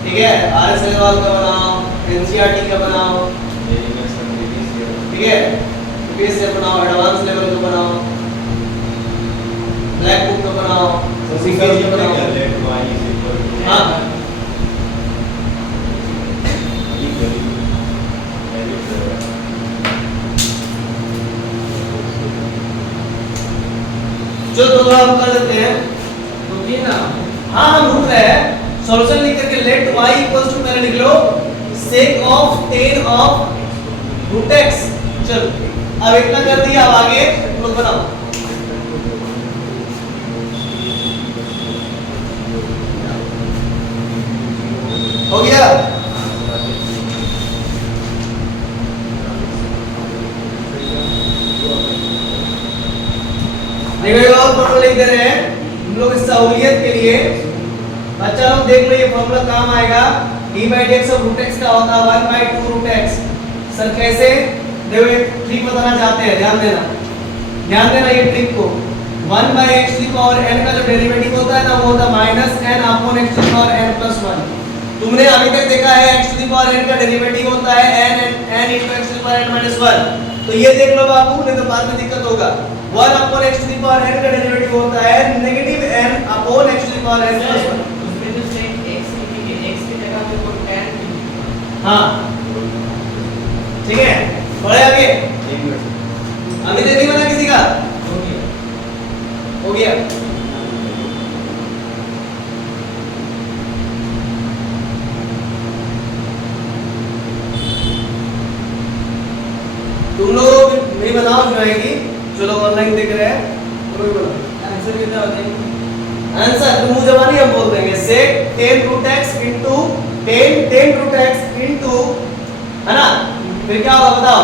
ठीक है, आरएस अग्रवाल का बनाओ, एनसीईआरटी का बनाओ, ठीक है, यूपीएससी का बनाओ, एडवांस लेवल का बनाओ, ब्लैक बुक का बनाओ, सीक्वेंस का बनाओ। हाँ जो तो हम कर देते हैं, रुकिए ना। हाँ हम रुक रहे हैं। सॉल्यूशन लिख करके लेट y इक्वल्स टू पहले लिख लो sec of 10 of root x। चलो अब इतना कर दिया, अब आगे तुम लोग बनाओ। हो गया? देखो और फॉर्मूला लिख दे रहे हैं हम लोग इस सहूलियत के लिए। बच्चा लोग देख लो ये फॉर्मूला काम आएगा। d by dx of root x का होता है 1 by 2 रूट x। सर कैसे? देखो एक ट्रिक बताना चाहते हैं, ध्यान देना ये ट्रिक को। 1 by x to the power n का जो डेरिवेटिव होता है ना वो होता है minus n upon x to the power n plus 1। तुमने अभी तक देखा है x to the power n का डेरिवेटिव होता है n into x to the power n minus 1। तो ये देख लो बाबू, नहीं तो बाद में दिक्कत होगा। 1 upon x to the power n का डेरिवेटिव होता है negative n upon x to the power n plus 1। उसमें जो sec x लिखेंगे, x की जगह पे वो tan लिखेंगे। हाँ ठीक है, बढ़े आगे। अभी तक नहीं बना किसी का? हो गया। तुम लोग नहीं बनाओ जो आएगी, जो लोग ऑनलाइन देख रहे हैं तुम भी बनाओ। आंसर कितना बताएंगे? आंसर तुम मुंह जबानी हम बोल देंगे sec 10 root x into 10 root x into, है ना, फिर क्या होगा बताओ,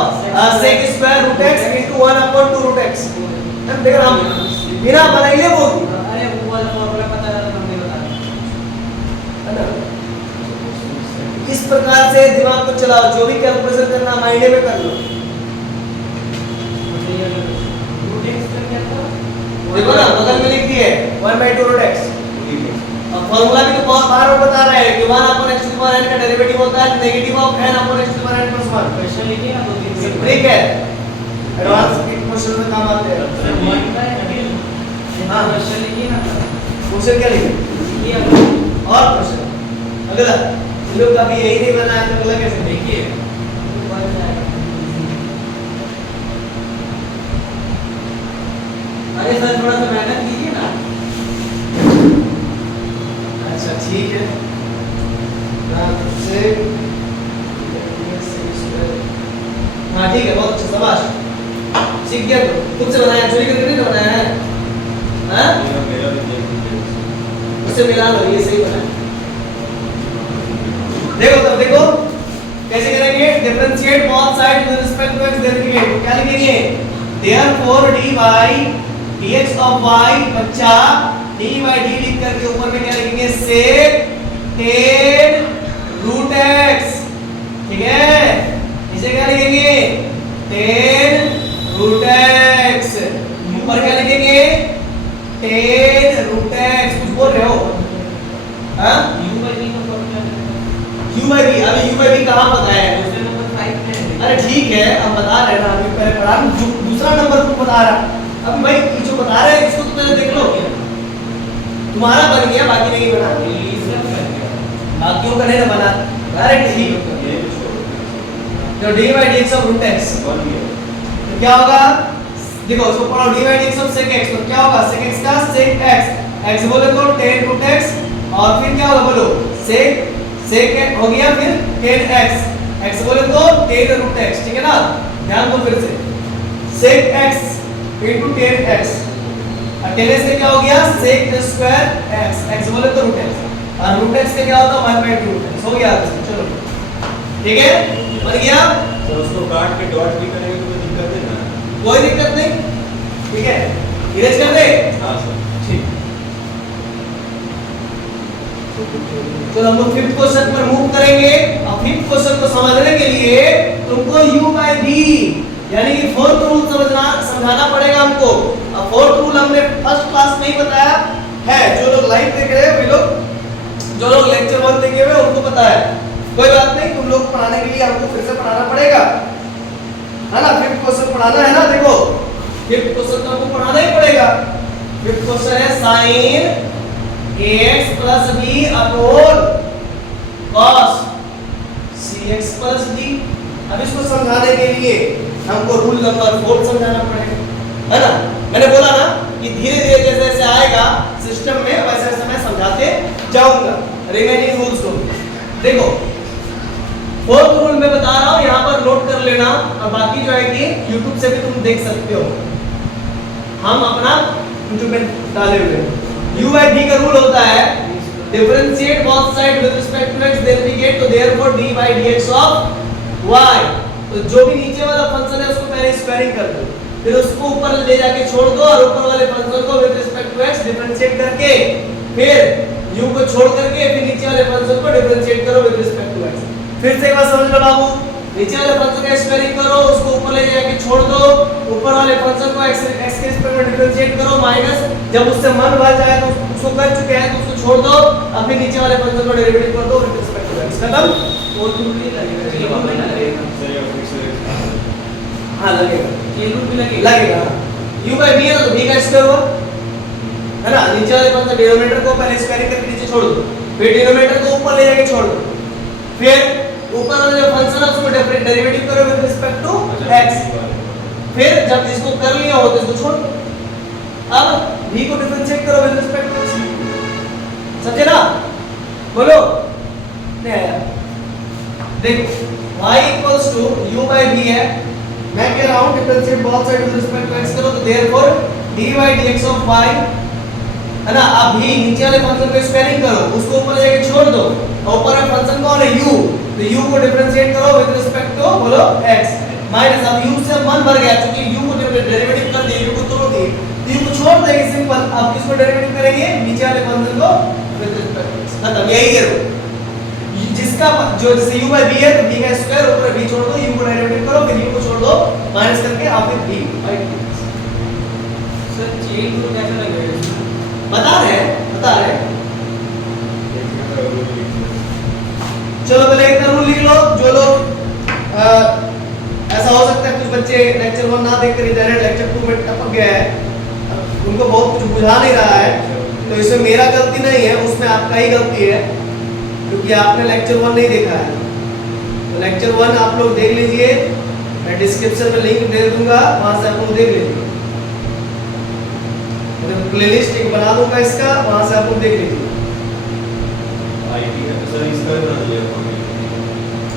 sec square root x into 1 upon 2 root x। देखो हम बिना बनाइए बोल, अरे वो वाला फॉर्मूला पता है तो हमने बता है ना। इस प्रकार से दिमाग को चलाओ, जो भी कैलकुलेशन करना माइंड में कर लो। रूट x का क्या था? देखो ना बगल में लिख दिए 1 by 2 रूट x। अब फॉर्मूला भी तो बहुत बार और बता रहा है कि 1 upon x to the power n का डेरिवेटिव होता है negative of n upon x to the power n plus 1। Question लिखिए ना, दो तीन ठीक है, एडवांस के क्वेश्चन में काम आते हैं। हाँ। क्वेश्चन लिखिए ना। क्वेश्चन क्या लिखे? ये और क्वेश्चन अगला, इन लोग का भी यही नहीं बना है तो अगला कैसे? देखिए अरे सर थोड़ा सा मेहनत कीजिए ना। अच्छा ठीक है, से हाँ ठीक है, बहुत अच्छा, शाबाश, सीख गया। तो खुद से बनाया, चोरी करके नहीं बनाया है? हाँ उससे मिला लो, ये सही बनाया। देखो तब देखो कैसे करेंगे, differentiate both sides with respect to x देखेंगे। तो क्या लिखेंगे? Therefore dy dx of y, बच्चा d by d लिख करके ऊपर में क्या लिखेंगे? sec 10 root x। ठीक है, इसे क्या लिखेंगे? 10 रूट x। ऊपर क्या लिखेंगे? 10 रूट बोल रहे हो? हाँ u by v का फॉर्मूला है u by v, अभी u by v कहाँ बताया है? क्वेश्चन नंबर 5 में है। अरे ठीक है, हम बता रहे हैं ना, अभी पहले पढ़ा, दूसरा नंबर को बता रहा। अब भाई ये जो बता रहे हैं इसको तो पहले देख लो, तुम्हारा बन गया, बाकी नहीं बना, रिलीज कर गया बाकियों का नहीं ना बना। अरे ठीक, ये तो छोड़ तो dy by dx of root x बन गया। तो क्या होगा? देखो इसको पढ़ो, dy by dx of sec x, तो क्या होगा? sec x का sec x, x बोले तो tan root x, और फिर क्या होगा बोलो? sec x हो गया, फिर tan x, x बोले तो tan root x, ठीक है ना? ध्यान दो फिर से, sec x into tan x, और tan x से क्या हो गया? sec square x, x बोले तो root x, और root x से क्या होता है? 1 by 2 root x, हो गया। चलो ठीक है, बन गया, तो उसको काट के डॉट भी करेंगे तो कोई दिक्कत है ना? कोई दिक्कत नहीं, ठीक है, इरेज कर दे। हाँ सर। ठीक, तो हम लोग फिफ्थ क्वेश्चन पर मूव करेंगे। अब फिफ्थ क्वेश्चन को समझने के लिए तुमको u by v यानी कि फोर्थ रूल समझाना पड़ेगा हमको। अब फोर्थ रूल हमने फर्स्ट क्लास में ही बताया है, जो लोग लाइव देख रहे हैं वे लोग, जो लोग लेक्चर 1 देखे हुए उनको पता है, कोई बात नहीं, तुम लोग पढ़ाने के लिए हमको फिर से पढ़ाना पड़ेगा, है ना? फिफ्थ क्वेश्चन पढ़ाना है ना, देखो फिफ्थ क्वेश्चन तो हमको पढ़ाना ही पड़ेगा। फिफ्थ क्वेश्चन है sin ax plus b upon cos cx plus d। अब इसको समझाने के लिए हमको रूल नंबर 4 समझाना पड़ेगा, है ना? मैंने बोला ना कि धीरे धीरे जैसे जैसे आएगा सिस्टम में वैसे वैसे मैं समझाते जाऊंगा रिमेनिंग रूल्स को। देखो फोर्थ रूल में बता रहा हूं, यहाँ पर नोट कर लेना, और बाकी जो है कि YouTube से भी तुम देख सकते हो, हम अपना YouTube में डाले हुए हैं। u by v का रूल होता है differentiate both side with respect to x, then we get तो therefore d by dx of y। तो जो भी नीचे वाला फंक्शन है उसको पहले स्क्वायरिंग कर दो, फिर उसको ऊपर ले जाके छोड़ दो, और ऊपर वाले फंक्शन को with respect to x differentiate करके, फिर u को छोड़ करके फिर नीचे वाले फंक्शन को डिफरेंशिएट करो विद रिस्पेक्ट टू x। फिर से एक बार समझ लो बाबू, नीचे वाले फंक्शन का स्क्वायरिंग करो, उसको ऊपर ले जाके छोड़ दो, ऊपर वाले फंक्शन को x के रिस्पेक्ट में डिफरेंशिएट करो, माइनस जब उससे मन भर जाए तो उसको कर चुके हैं तो उसको छोड़ दो, अब फिर नीचे वाले फंक्शन को डेरिवेटिव कर दो विद रिस्पेक्ट टू x। खत्म? वो रूल भी लगेगा, ये रूल भी लगेगा, सर ये फिक्स हां लगेगा, ये रूल भी लगेगा u by v है तो v का स्क्वायर हुआ, है ना? नीचे वाले फंक्शन डिनोमिनेटर को पहले स्क्वायरिंग करके नीचे छोड़ दो, फिर डिनोमिनेटर को ऊपर ले जाके छोड़ दो, फिर ऊपर वाला जो फंक्शन है उसको डेरिवेटिव करो विद रिस्पेक्ट टू x, फिर जब इसको कर लिया हो तो इसको छोड़ दो, अब v को डिफरेंशिएट करो विद रिस्पेक्ट टू x। समझे ना? बोलो नहीं आया? देखो y equals to u by v है, मैं कह रहा हूं differentiate both side with respect to x करो, तो therefore d by dx of y, है ना? अब v नीचे वाले फंक्शन को स्क्वायरिंग करो, उसको ऊपर ले जाके छोड़ दो, और ऊपर वाला फंक्शन कौन है? u, तो u को डिफरेंशिएट करो विद रिस्पेक्ट टू बोलो x, माइनस अब u से मन भर गया क्योंकि u को डेरिवेटिव कर दिए, u को तोड़ दिए, तो u को छोड़ देंगे सिंपल। अब किसको डेरिवेटिव करेंगे? नीचे वाले फंक्शन को विद रिस्पेक्ट टू x। खत्म, यही है रूल। जिसका जो जैसे u by v है तो v का स्क्वायर, ऊपर v छोड़ दो, u को डेरिवेटिव करो, फिर u को छोड़ दो माइनस करके, आप फिर v by dx। Sir chain rule कैसा लगेगा? बता रहे हैं। चलो पहले एक रूल लिख लो, जो लोग ऐसा हो सकता है कुछ बच्चे लेक्चर 1 ना देखकर डायरेक्ट लेक्चर 2 में टपक गया है, उनको बहुत कुछ बुझा नहीं रहा है, तो इसमें मेरा गलती नहीं है, उसमें आपका ही गलती है, क्योंकि आपने लेक्चर 1 नहीं देखा है। तो लेक्चर 1 आप लोग देख लीजिए, मैं डिस्क्रिप्शन में लिंक दे दूंगा, वहां से आप लोग देख लीजिए, मैं प्लेलिस्ट एक बना दूंगा इसका, वहां से आप लोग देख लीजिए। आईटी है तो सर इसका बना दिया हमने।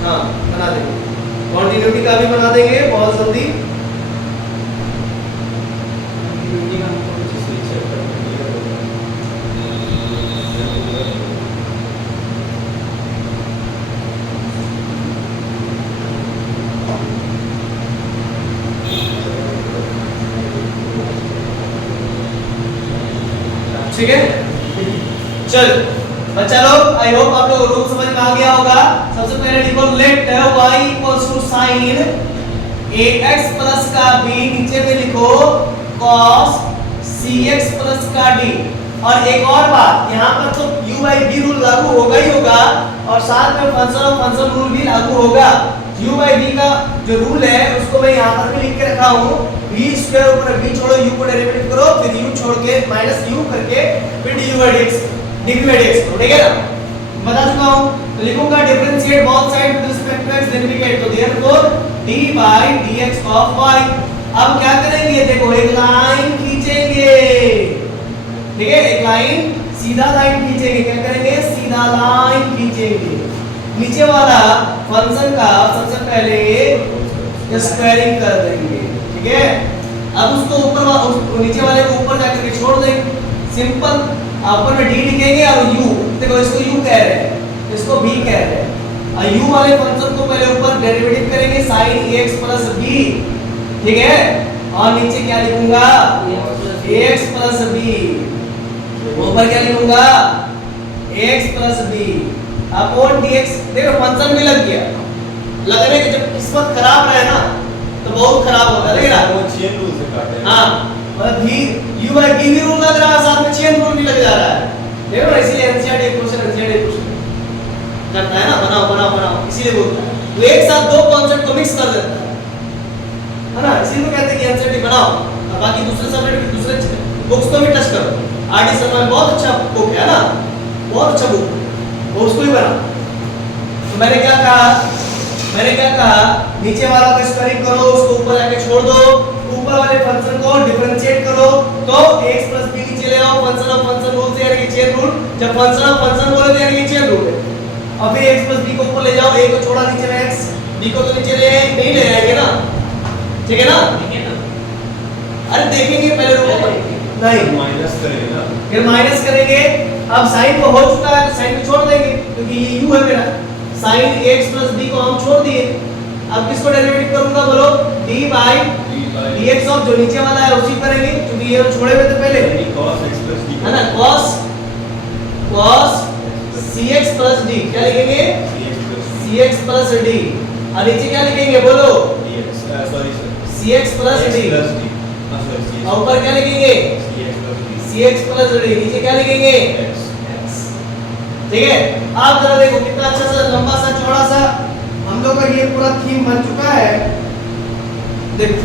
हाँ बना देंगे, कॉन्टिन्यूटी का भी बना देंगे बहुत जल्दी। कंटिन्यूटी का हमको कुछ जिससे चेक करने के लिए ठीक है, चल बच्चा लोग, आई होप आप लोग रूल समझ में आ गया होगा। सबसे पहले लिखो let y equals to sin ax plus का b, नीचे में लिखो cos cx प्लस का d। और एक और बात, यहाँ पर तो u by v रूल लागू होगा ही होगा और साथ में फंक्शन ऑफ फंक्शन रूल भी लागू होगा। u by v का जो रूल है उसको मैं यहाँ पर भी लिख के रखा हूँ, v स्क्वायर ऊपर v छोड़ो, u को डेरिवेटिव करो, फिर u छोड़ के माइनस u करके फिर du by dx dv by dx करो, ठीक है ना? बता चुका हूँ। तो लिखूंगा differentiate both side with respect to x, then we get, तो therefore d by dx of y। अब क्या करेंगे, देखो एक लाइन खींचेंगे, ठीक है, एक लाइन, सीधा लाइन खींचेंगे, क्या करेंगे, सीधा लाइन खींचेंगे। नीचे वाला फंक्शन का सबसे पहले स्क्वायरिंग कर देंगे, ठीक है। अब उसको ऊपर नीचे वाले को ऊपर जाकर के छोड़ देंगे, सिंपल। ऊपर में d लिखेंगे और u, देखो इसको u कह रहे हैं, इसको v कह रहे हैं, और u वाले फंक्शन को पहले ऊपर डेरिवेटिव करेंगे sin ax plus b, ठीक है, और नीचे क्या लिखूंगा, ax plus b, ऊपर क्या लिखूंगा, ax plus b upon dx। देखो फंक्शन भी लग गया, लगने के जब किस्मत खराब रहे ना तो बहुत खराब होता है, लेकिन वो चेन रूल से काटे। हाँ, मतलब v u by v भी रूल लग रहा है, साथ में चेन रूल भी लग जा रहा है, देखो ना, इसीलिए एनसीईआरटी क्वेश्चन करता है ना, बनाओ, इसीलिए बोलता है। तो एक साथ दो कॉन्सेप्ट को मिक्स कर देता है ना, इसीलिए तो कहते हैं कि एनसीईआरटी बनाओ और बाकी दूसरे सब्जेक्ट की दूसरे बुक्स को भी टच करो। आरडी शर्मा बहुत अच्छा बुक है ना, बहुत अच्छा बुक है, वो उसको ही बनाओ। तो मैंने क्या कहा, नीचे वाला को स्क्वायरिंग करो, उसको ऊपर जाके छोड़ दो, ऊपर वाले फंक्शन को डिफरेंशिएट करो, तो x plus b नीचे ले आओ, फंक्शन ऑफ फंक्शन रूल से, यानी कि चेन रूल। जब फंक्शन ऑफ फंक्शन बोले तो यानी कि चेन रूल है। अब फिर x plus b को ऊपर ले जाओ, a को छोड़ा नीचे में x, b को तो नीचे ले नहीं ले आएंगे ना, ठीक है ना? अरे देखेंगे पहले रुको, नहीं माइनस करेंगे ना, फिर माइनस करेंगे। अब साइन को हो चुका है, साइन को छोड़ देंगे क्योंकि ये u है मेरा, sin x plus b को हम छोड़ दिए। अब किसको डेरिवेटिव करूंगा, बोलो, d by dx ऑफ जो नीचे वाला है उसी करेंगे, क्योंकि ये छोड़े हुए थे पहले, cos x plus d है ना, cos cx plus d, क्या लिखेंगे, cx plus d, और नीचे क्या लिखेंगे, बोलो, dx, sorry sir, cx plus d, और ऊपर क्या लिखेंगे, cx plus d, नीचे क्या लिखेंगे, x, ठीक है। आप जरा देखो कितना अच्छा सा लंबा सा चौड़ा सा हम लोग का ये पूरा थीम बन चुका है। देखो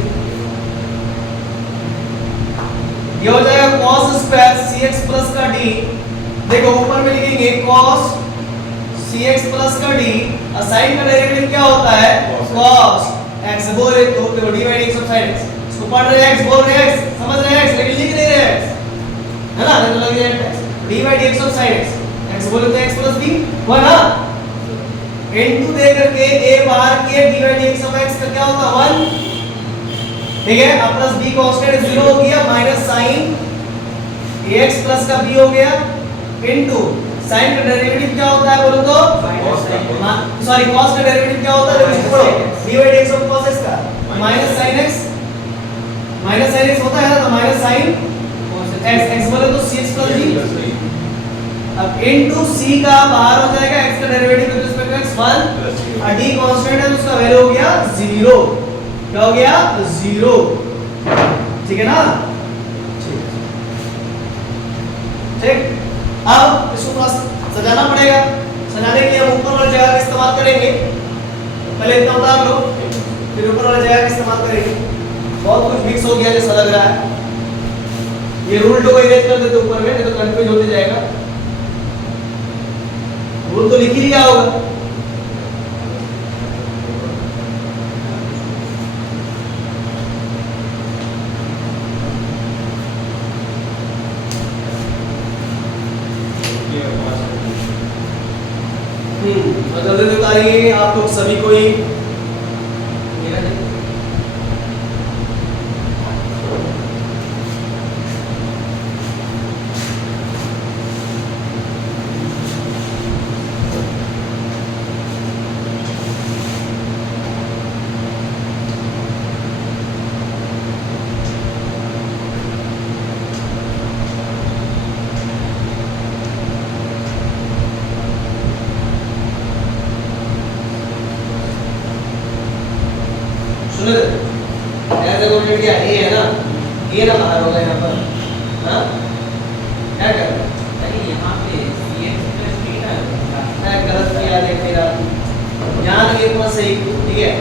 ये हो जाएगा cos स्क्वायर cx प्लस का d, देखो ऊपर में लिखेंगे cos cx प्लस का d, और sin का डेरिवेटिव क्या होता है, cos x, बोल रहे तो देखो d by dx of sin x, इसको पढ़ रहे हैं x, बोल रहे हैं x, समझ रहे हैं x, लेकिन लिख नहीं रहे हैं x, है ना, नहीं तो लग जाएगा d by dx of sin x, x बोले तो x प्लस d हुआ ना, इनटू दे करके a बार के d by dx of x का क्या होगा 1, ठीक है। अब प्लस b कांस्टेंट 0 हो गया, माइनस sin ax प्लस का b हो गया, इनटू sin का डेरिवेटिव क्या होता है, बोलो तो सॉरी cos का डेरिवेटिव क्या होता है, देखो पढ़ो, d by dx of cos x का माइनस sin x होता है ना, तो माइनस sin x, x बोले तो cx प्लस d, अब इनटू c का बाहर हो जाएगा, x का derivative with respect to x 1, और d कांस्टेंट है तो उसका वैल्यू हो गया 0, क्या हो गया 0, ठीक है ना, ठीक। अब इसको थोड़ा सजाना पड़ेगा, सजाने के लिए हम ऊपर वाली जगह का इस्तेमाल करेंगे, पहले इतना उतार लो, फिर ऊपर वाली जगह का इस्तेमाल करेंगे। बहुत कुछ मिक्स हो गया जैसा लग रहा है, ये रूल को इरेज कर देते ऊपर में, नहीं तो कंफ्यूज होते जाएगा। रूल तो लिख ही लिया होगा, जल्दी से उतारेंगे आप लोग सभी को ही, सुनो ऐसे बोल दिया ए है ना, ए ना बाहर होगा यहाँ पर, हाँ क्या कर रहा है? अरे यहाँ पे CX plus D ना मैं गलत किया देख मेरा यहाँ तक ये पूरा सही ठीक है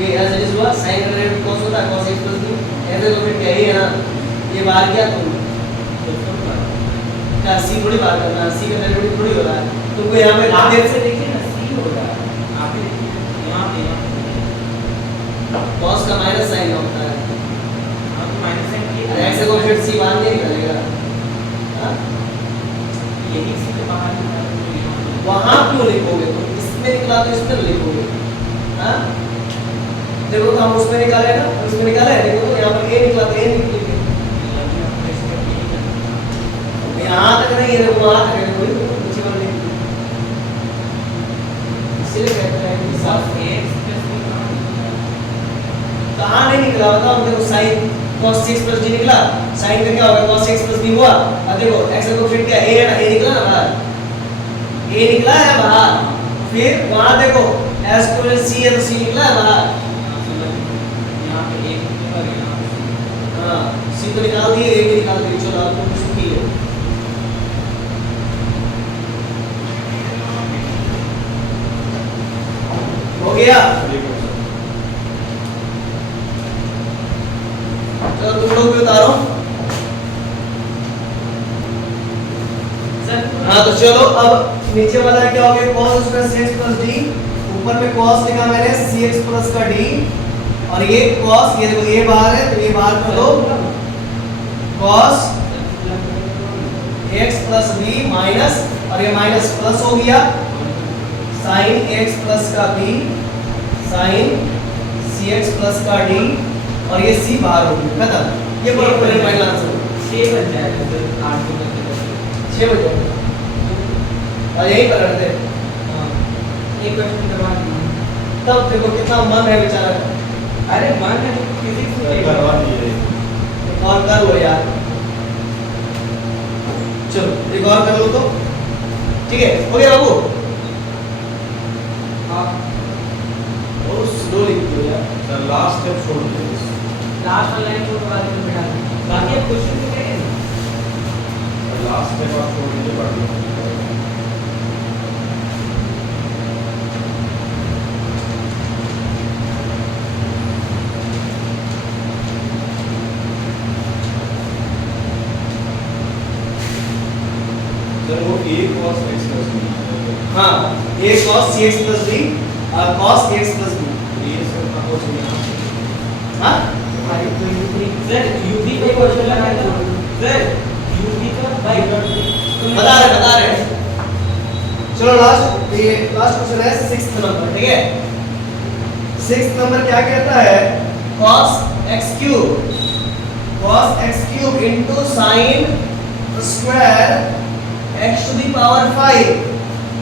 ये एज इट इज हुआ sin कन्वर्टेड cos होता है cos x plus b ऐसे तो फिर क्या ही है ना ये बाहर क्या तुम क्या c थोड़ी बाहर करना c का डेरिवेटिव थोड़ी हो रहा है तुमको यहाँ पे लास्ट देख से देखिए ना C होगा आप यहाँ पे cos का माइनस साइन होता है हाँ तो माइनस साइन अरे ऐसे को फिर c बाहर नहीं निकलेगा हाँ यही C के बाहर निकला तो यहाँ पे वहाँ क्यों लिखोगे तुम इसमें निकला तो इसमें लिखोगे हाँ देखो तो हम उसमें निकाले ना उसमें निकाले देखो तो यहाँ पर a निकला तो a निकलेगा यहाँ तक नहीं है देखो वहाँ तक है देखो नीचे वाले इसलिए कहते हैं कि cos सब AX plus B कहाँ नहीं निकला बताओ देखो sin cos 6 plus d निकला sin का क्या होगा cos 6 plus b हुआ अब देखो x को फिर क्या a है ना a निकला ना बाहर a निकला है बाहर फिर वहाँ देखो s को c है तो c निकला है बाहर यहाँ पे एक और यहाँ पे हाँ c तो निकाल दिए a भी निकाल दिए चलो आपको कुछ की है हो गया चलो तुम लोग भी उतारो सर हाँ तो चलो अब नीचे वाला क्या हो गया cos square cx plus d ऊपर में cos लिखा मैंने cx plus का d और ये cos ये देखो ये बाहर है तो ये बाहर कर दो cos x plus b minus और ये माइनस प्लस हो गया sin x plus का b sin cx plus का d और ये c बाहर हो गया खत्म ये पूरा फाइनल आंसर 6 बन जाएगा सर 8 को करके 6 बजे और यही पर रहते हाँ एक क्वेश्चन करवा दीजिए तब देखो कितना मन है बेचारा का। अरे मान है फिजिक्स में करवा दिए और कर लो यार चलो एक और कर लो तो ठीक है हो गया बाबू हाँ और स्लो लिख दो यार सर लास्ट स्टेप छोड़ दीजिए लास्ट लाइन को बाद में बिठा दें बाकी आप क्वेश्चन तो करेंगे ना लास्ट स्टेप आप छोड़ दीजिए बाकी सर वो एक cos x plus b हाँ a cos cx plus b cos x plus b ये सर आपको सुनिए हाँ सर यूवी का क्वेश्चन लगाया था सर यूवी का बाय बता रहे चलो लास्ट ये लास्ट क्वेश्चन है 6th नंबर ठीक है 6th नंबर क्या कहता है cos x cube into sin square x to the power 5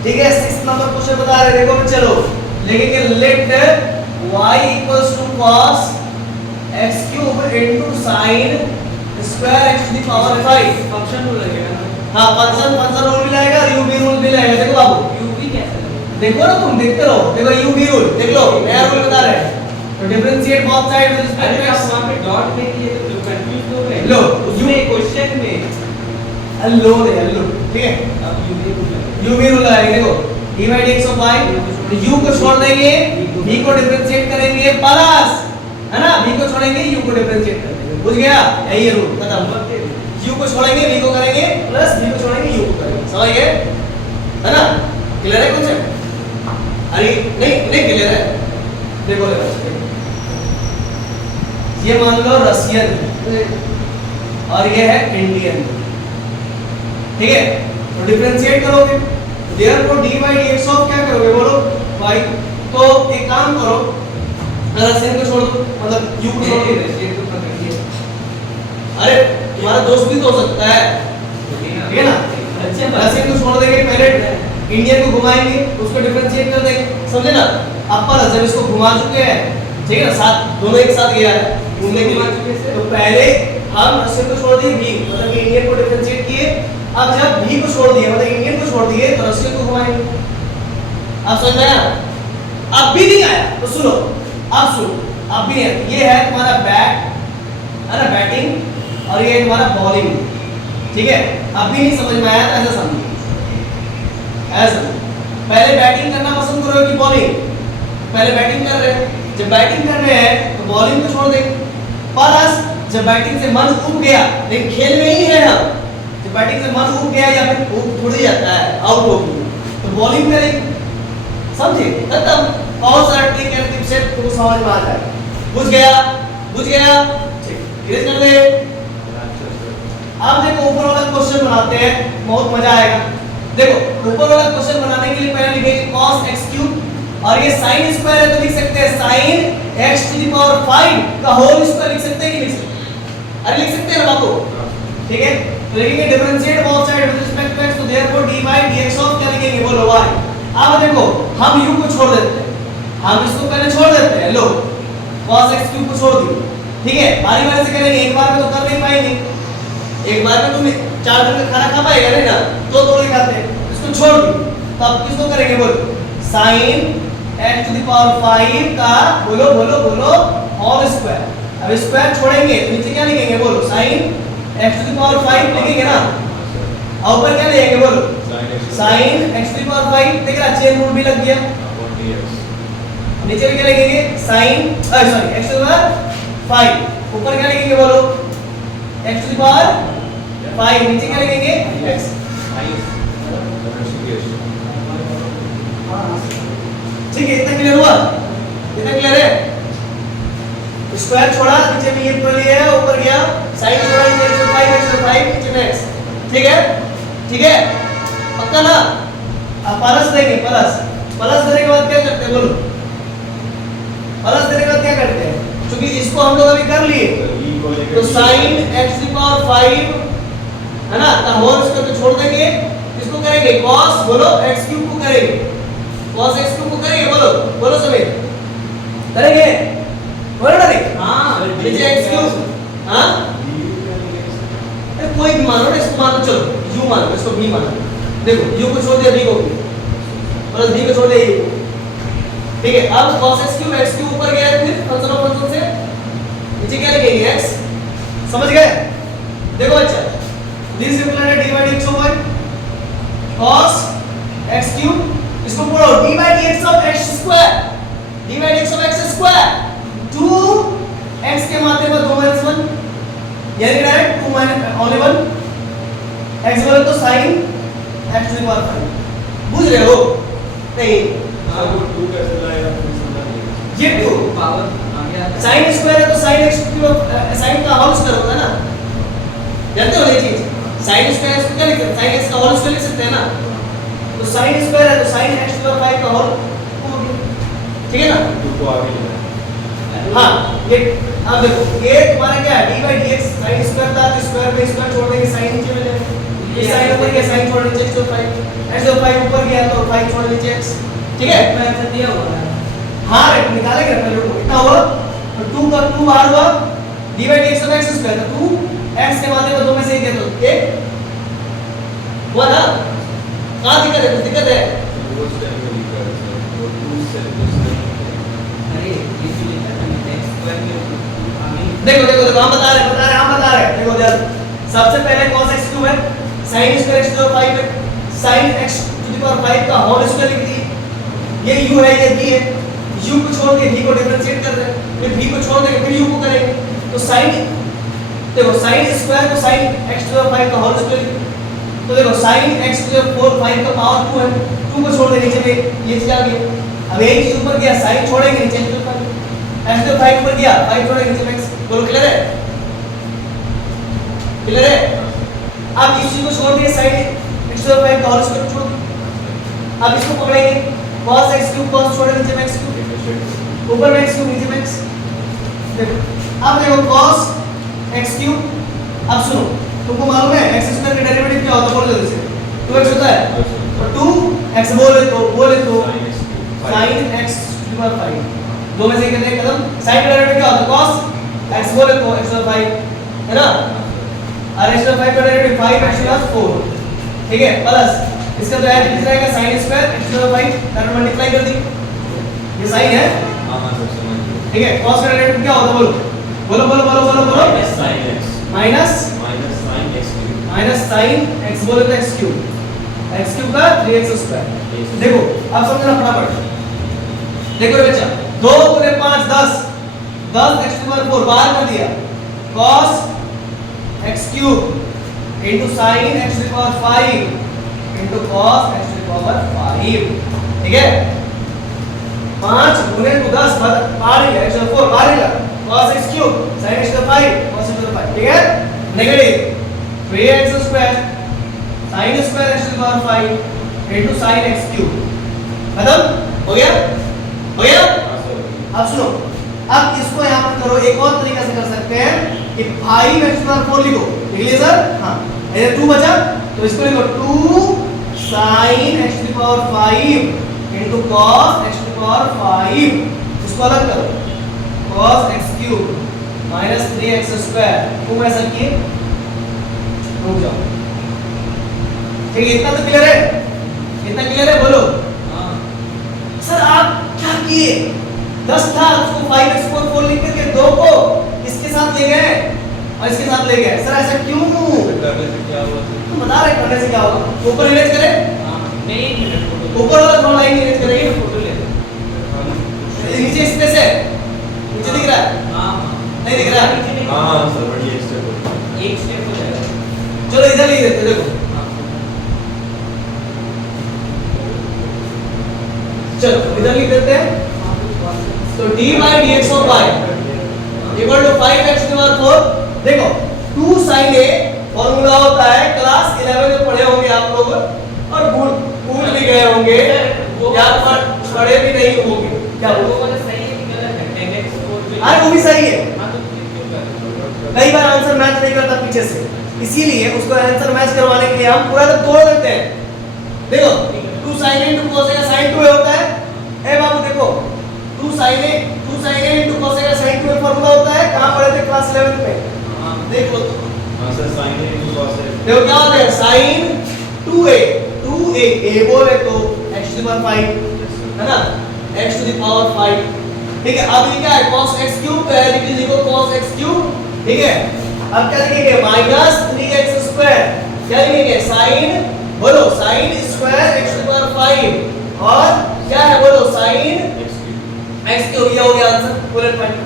ठीक है 6th नंबर क्वेश्चन बता रहे देखो चलो लिखेंगे let y equals to cos x cube into sin square x to the power 5 function rule लगेगा ना हाँ फंक्शन रूल भी लगेगा और यूवी रूल भी लगेगा देखो बाबू यूवी कैसे लगेगा देखो ना तुम देखते रहो देखो यूवी रूल देख लो नया रूल बता रहे हैं तो डिफरेंशिएट बोथ साइड विद अरे रिस्पेक्ट आप टू वहां पे डॉट देखिए तो कंफ्यूज हो गए लो, उसमें क्वेश्चन में x लो दे लो ठीक है अब यूवी रूल लगेगा यूवी रूल लगाएंगे देखो d by dx of y तो u को छोड़ देंगे v को डिफरेंशिएट करेंगे प्लस है ना v को छोड़ेंगे u को डिफरेंशिएट कर देंगे बुझ गया यही है रूल खत्म u को छोड़ेंगे v को करेंगे प्लस v को छोड़ेंगे u को करेंगे समझ गए है ना क्लियर है कॉन्सेप्ट अरे नहीं क्लियर है देखो ये मान लो रशियन और ये है इंडियन ठीक है तो डिफरेंशिएट करोगे देयरफॉर dy dx ऑफ क्या करोगे बोलो y तो एक काम करो रशियन को छोड़ दो मतलब u को छोड़ दो ये तो पकड़िए अरे तुम्हारा दोस्त भी तो हो सकता है ठीक है ना अच्छे रशियन को छोड़ देंगे पहले इंडियन को घुमाएंगे उसको डिफरेंशिएट कर देंगे समझे ना अपर जब इसको घुमा चुके हैं ठीक है ना साथ दोनों एक साथ गया है घूमने के घुमा चुके लिए से? तो पहले हम रशियन को छोड़ दिए v मतलब कि इंडियन को डिफरेंशिएट किए अब जब v को छोड़ दिए मतलब इंडियन को छोड़ दिए तो रशियन को घुमाएंगे आप समझ में आया अब भी नहीं आया तो सुनो अब सुनो अब भी नहीं आया ये है तुम्हारा बैट है ना बैटिंग और ये है तुम्हारा बॉलिंग ठीक है अभी नहीं समझ में आया तो ऐसा समझिए, ऐसा पहले बैटिंग करना पसंद करोगे कि बॉलिंग? पहले बैटिंग कर रहे हैं, जब बैटिंग कर रहे हैं तो बॉलिंग को छोड़ देंगे। प्लस जब बैटिंग से मन उब गया, लेकिन खेल में ही है हम, जब बैटिंग से मन उब गया या फिर उब थोड़ ही जाता है, आउट हो गया, तो बॉलिंग करेंगे। समझे? खत्म। बहुत सारा ट्रिक एंड टिप्स है, तुमको समझ में आ जाए। बुझ गया? बुझ गया? ठीक, इरेज कर दे। अब देखो ऊपर वाला क्वेश्चन बनाते हैं, बहुत मजा आएगा। देखो ऊपर वाला क्वेश्चन बनाने के लिए पहले लिखेंगे cos x क्यूब, और ये sin स्क्वायर है तो लिख सकते हैं sin x to the power 5 का होल स्क्वायर लिख सकते हैं कि नहीं लिख सकते? अरे लिख सकते हैं ना बाबू, ठीक है? तो लिखेंगे differentiate both side with respect to x, तो देयरफॉर dy dx ऑफ क्या लिखेंगे बोलो y। अब देखो हम u को छोड़ देते हैं, हम इसको पहले छोड़ देते हैं, लो cos x क्यूब को छोड़ दियो, ठीक है? बारी बारी से करेंगे, एक बार में तो कर नहीं पाएंगे, एक बार में तुम 4 दिन का खाना खा पाएगा नहीं ना, तो नहीं खाते, इसको छोड़ दी। तब किसको करेंगे बोलो? sin x to the power 5 का बोलो बोलो बोलो होल स्क्वायर। अब स्क्वायर छोड़ेंगे तो नीचे क्या लिखेंगे बोलो? sin x to the power 5 लिखेंगे ना, और ऊपर क्या लिखेंगे बोलो? sin x to the power 5। देख रहा चेन रूल भी लग गया। नीचे क्या लिखेंगे? sin sorry x to the power 5, ऊपर क्या लिखेंगे बोलो? x टू द पावर 5, नीचे क्या लिखेंगे? x। ठीक है, इतना क्लियर हुआ? इतना क्लियर है? स्क्वायर छोड़ा, नीचे में ये ऊपर लिया है, ऊपर गया, sin छोड़ा, नीचे x 5 नीचे में x। ठीक है? ठीक है? पक्का ना? अब प्लस देंगे, प्लस देने के बाद क्या करते हैं बोलो? प्लस देने के बाद क्या करते हैं? क्योंकि इसको हम लोग अभी कर लिए, तो sin x to the power 5 है ना, का होल स्क्वायर को छोड़ देंगे, इसको करेंगे cos बोलो x क्यूब को करेंगे, cos x क्यूब को करेंगे, बोलो बोलो सभी करेंगे, बोलो ना रे? हां, नीचे x क्यूब, हां कोई भी मानो ना, इसको मानो, चलो u मानो, इसको v मानो। देखो u को छोड़ दिया, v को प्लस v को छोड़ दिया, u को। ठीक है, अब cos x क्यूब ऊपर गया है, फिर फंक्शन ऑफ फंक्शन से नीचे क्या लिखेंगे? x। समझ गए? देखो बच्चा, this represented dy dx over cos x cube, इसको पढ़ो dy dx of x square, dy dx of x square 2 x के मात्रा पर 2 - 1, यानी डायरेक्ट 2 - only 1 x बोले तो sin x to the power 5। बुझ रहे हो? नहीं, हां वो 2 कैसे लाएगा तुम समझ नहीं। ये 2 पावर आ गया, sin स्क्वायर है तो sin x क्यूब sin का होल स्क्वायर होता है ना, जानते हो ये चीज? sin स्क्वायर इसको क्या लिखते हैं? sin x का होल स्क्वायर लिख सकते हैं ना, तो sin स्क्वायर है तो sin x to the power 5 का होल, ठीक है ना? 2 को आगे ले हाँ, ये अब देखो ये तुम्हारा क्या है? dy dx sin स्क्वायर था, तो स्क्वायर पे स्क्वायर छोड़ देंगे, sin नीचे में लेंगे, ये sin ऊपर गया, sin छोड़ नीचे x तो 5 ऊपर गया तो 5 छोड़ नीचे x। ठीक है? मैं ऐसा दिया हुआ है। हाँ रे, निकालेंगे पहले रूट को, कितना हुआ? तो 2 का 2 बाहर हुआ, dy dx of x square, तो 2 x के मात्रा में 2 में से एक है तो 1 हुआ ना? कहाँ दिक्कत है? कुछ दिक्कत है? वो स्टेप में लिखा है सर, वो 2 से 2 से अरे ये जो लिखा था ना x स्क्वायर में हमें देखो हम बता रहे देखो यार, सबसे पहले cos x क्यूब है, sin square x to the power 5 है, sin x to the power 5 का होल स्क्वायर लिख दिए, ये u है, ये v है, u को छोड़ के v को डिफरेंशिएट कर रहे हैं, फिर v को छोड़ देंगे, फिर u को करेंगे, तो sin देखो sin स्क्वायर को sin x to the power 5 का होल स्क्वायर, तो देखो sin x to the power 5 का पावर 2 है, 2 को छोड़ देंगे, नीचे में ये चीज आ गई। अब एक चीज ऊपर गया, sin छोड़ेंगे, नीचे to the power x to the 5 ऊपर गया, 5 छोड़ेंगे, नीचे में x। बोलो क्लियर है? क्लियर है? अब इस चीज को छोड़ दिए, sin x टू द 5 का होल स्क्वायर छोड़ दिए, अब इसको पकड़ेंगे, cos x क्यूब, cos छोड़े, नीचे में x क्यूब, ऊपर में x क्यूब, नीचे में x। देखो अब देखो cos x क्यूब, अब सुनो, तुमको मालूम है x स्क्वायर का डेरिवेटिव क्या होता है? बोलो जल्दी से। 2x होता है, और 2x बोले तो sin x to the power 5, दो में से एक करेंगे खत्म। sin का डेरिवेटिव क्या होता है? cos x बोले तो x टू द 5 है ना, और x टू द 5 का डेरिवेटिव 5x टू द 4, ठीक है? प्लस इसका तो ऐड लिख रहेगा sin square x to the 5 का मल्टीप्लाई कर दी, ये sin है, हां सर समझ गए। ठीक है? cos का डेरिवेटिव क्या होता है? बोलो बोलो बोलो बोलो बोलो sin x minus sin x minus sine x बोले तो x क्यूब का 3x स्क्वायर। देखो अब समझना फटाफट। देखो रे बच्चा 2 गुने 5 10 10 x की पावर 4 बाहर कर दिया cos x cube into sin x की पावर 5 into cos x की पावर 5। ठीक है 5 गुने 10 बाहर गया x की पावर 4 बाहर गया cos x cube sin x की पावर 5 cos x की पावर 5। ठीक है negative 3x square sin square x की power 5 into sin x cube. खत्म हो गया हो गया। अब सुनो अब इसको यहां पर करो एक और तरीका से कर सकते हैं कि 5x की पावर 4 लिखो लिख लिया सर। हां ये 2 बचा तो इसको लिखो 2 sin x की पावर 5 into cos x की पावर 5। इसको अलग करो cos x cube minus 3x square. क्यों ऐसा किए रुक जाओ। ठीक है इतना तो क्लियर है इतना क्लियर है बोलो। हाँ सर आप क्या किए 10 था उसको 5x को 4 लिख करके 2 को इसके साथ ले गए और इसके साथ ले गए। सर ऐसा क्यों करने से क्या हुआ? तुम बता रहे करने से क्या होगा। ऊपर इमेज करें हाँ नहीं मेरे फोटो ऊपर वाला थोड़ा लाइन इमेज करेंगे फोटो ले लो। नीचे स्पेस है नीचे दिख रहा है हाँ नहीं दिख रहा है। हाँ सर बढ़िया स्टेप हो एक स्टेप हो जाएगा। चलो इधर लिख देते हैं, देखो चलो इधर लिख देते हैं। तो d by dx of y equal to 5x की पावर 4। देखो 2 sin a फॉर्मूला होता है क्लास 11 में पढ़े होंगे आप लोग और भूल भी गए होंगे या पढ़े भी नहीं होंगे। क्या वो बोलो वाला सही है कि गलत है? 10x को अरे वो भी सही है। हाँ तो क्यों कर रहे हो? कई बार आंसर मैच नहीं करता पीछे से इसीलिए उसको आंसर मैच करवाने के लिए हम पूरा तो तोड़ देते हैं। देखो 2 sin a into cos a sin 2a होता है। ए बाबू देखो 2 sin a into cos a sin 2a formula होता है। कहां पढ़े थे क्लास 11 में हाँ देखो तो हाँ sir sin a into cos a। देखो क्या होता है sin 2a a बोले तो x to the power 5 है ना x to the power 5। ठीक है अब ये क्या है cos x क्यूब तो है लिखो cos x क्यूब। ठीक है अब क्या लिखेंगे माइनस 3x स्क्वायर क्या लिखेंगे sin बोलो sin square x to the power 5 और क्या है बोलो sin x क्यूब। ये हो गया आंसर बुलेट पॉइंट।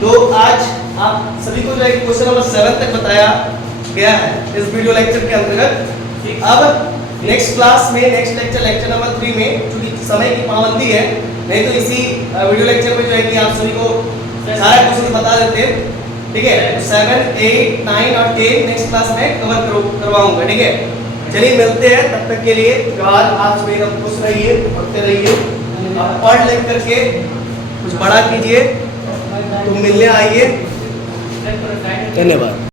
तो आज आप सभी को जो है क्वेश्चन नंबर 7 तक बताया गया है इस वीडियो लेक्चर के अंतर्गत। अब नेक्स्ट क्लास में नेक्स्ट लेक्चर नंबर 3 में क्योंकि समय की पाबंदी है नहीं तो इसी वीडियो लेक्चर में जो है कि आप सभी को सारा क्वेश्चन बता देते हैं। ठीक है 7 8 9 और 10 नेक्स्ट क्लास में कवर करवाऊंगा। ठीक है चलिए मिलते हैं तब तक के लिए यार आप सभी लोग खुश रहिए पढ़ते रहिए पढ़ लिख करके कुछ बड़ा कीजिए। तुम मिलने आइए। धन्यवाद।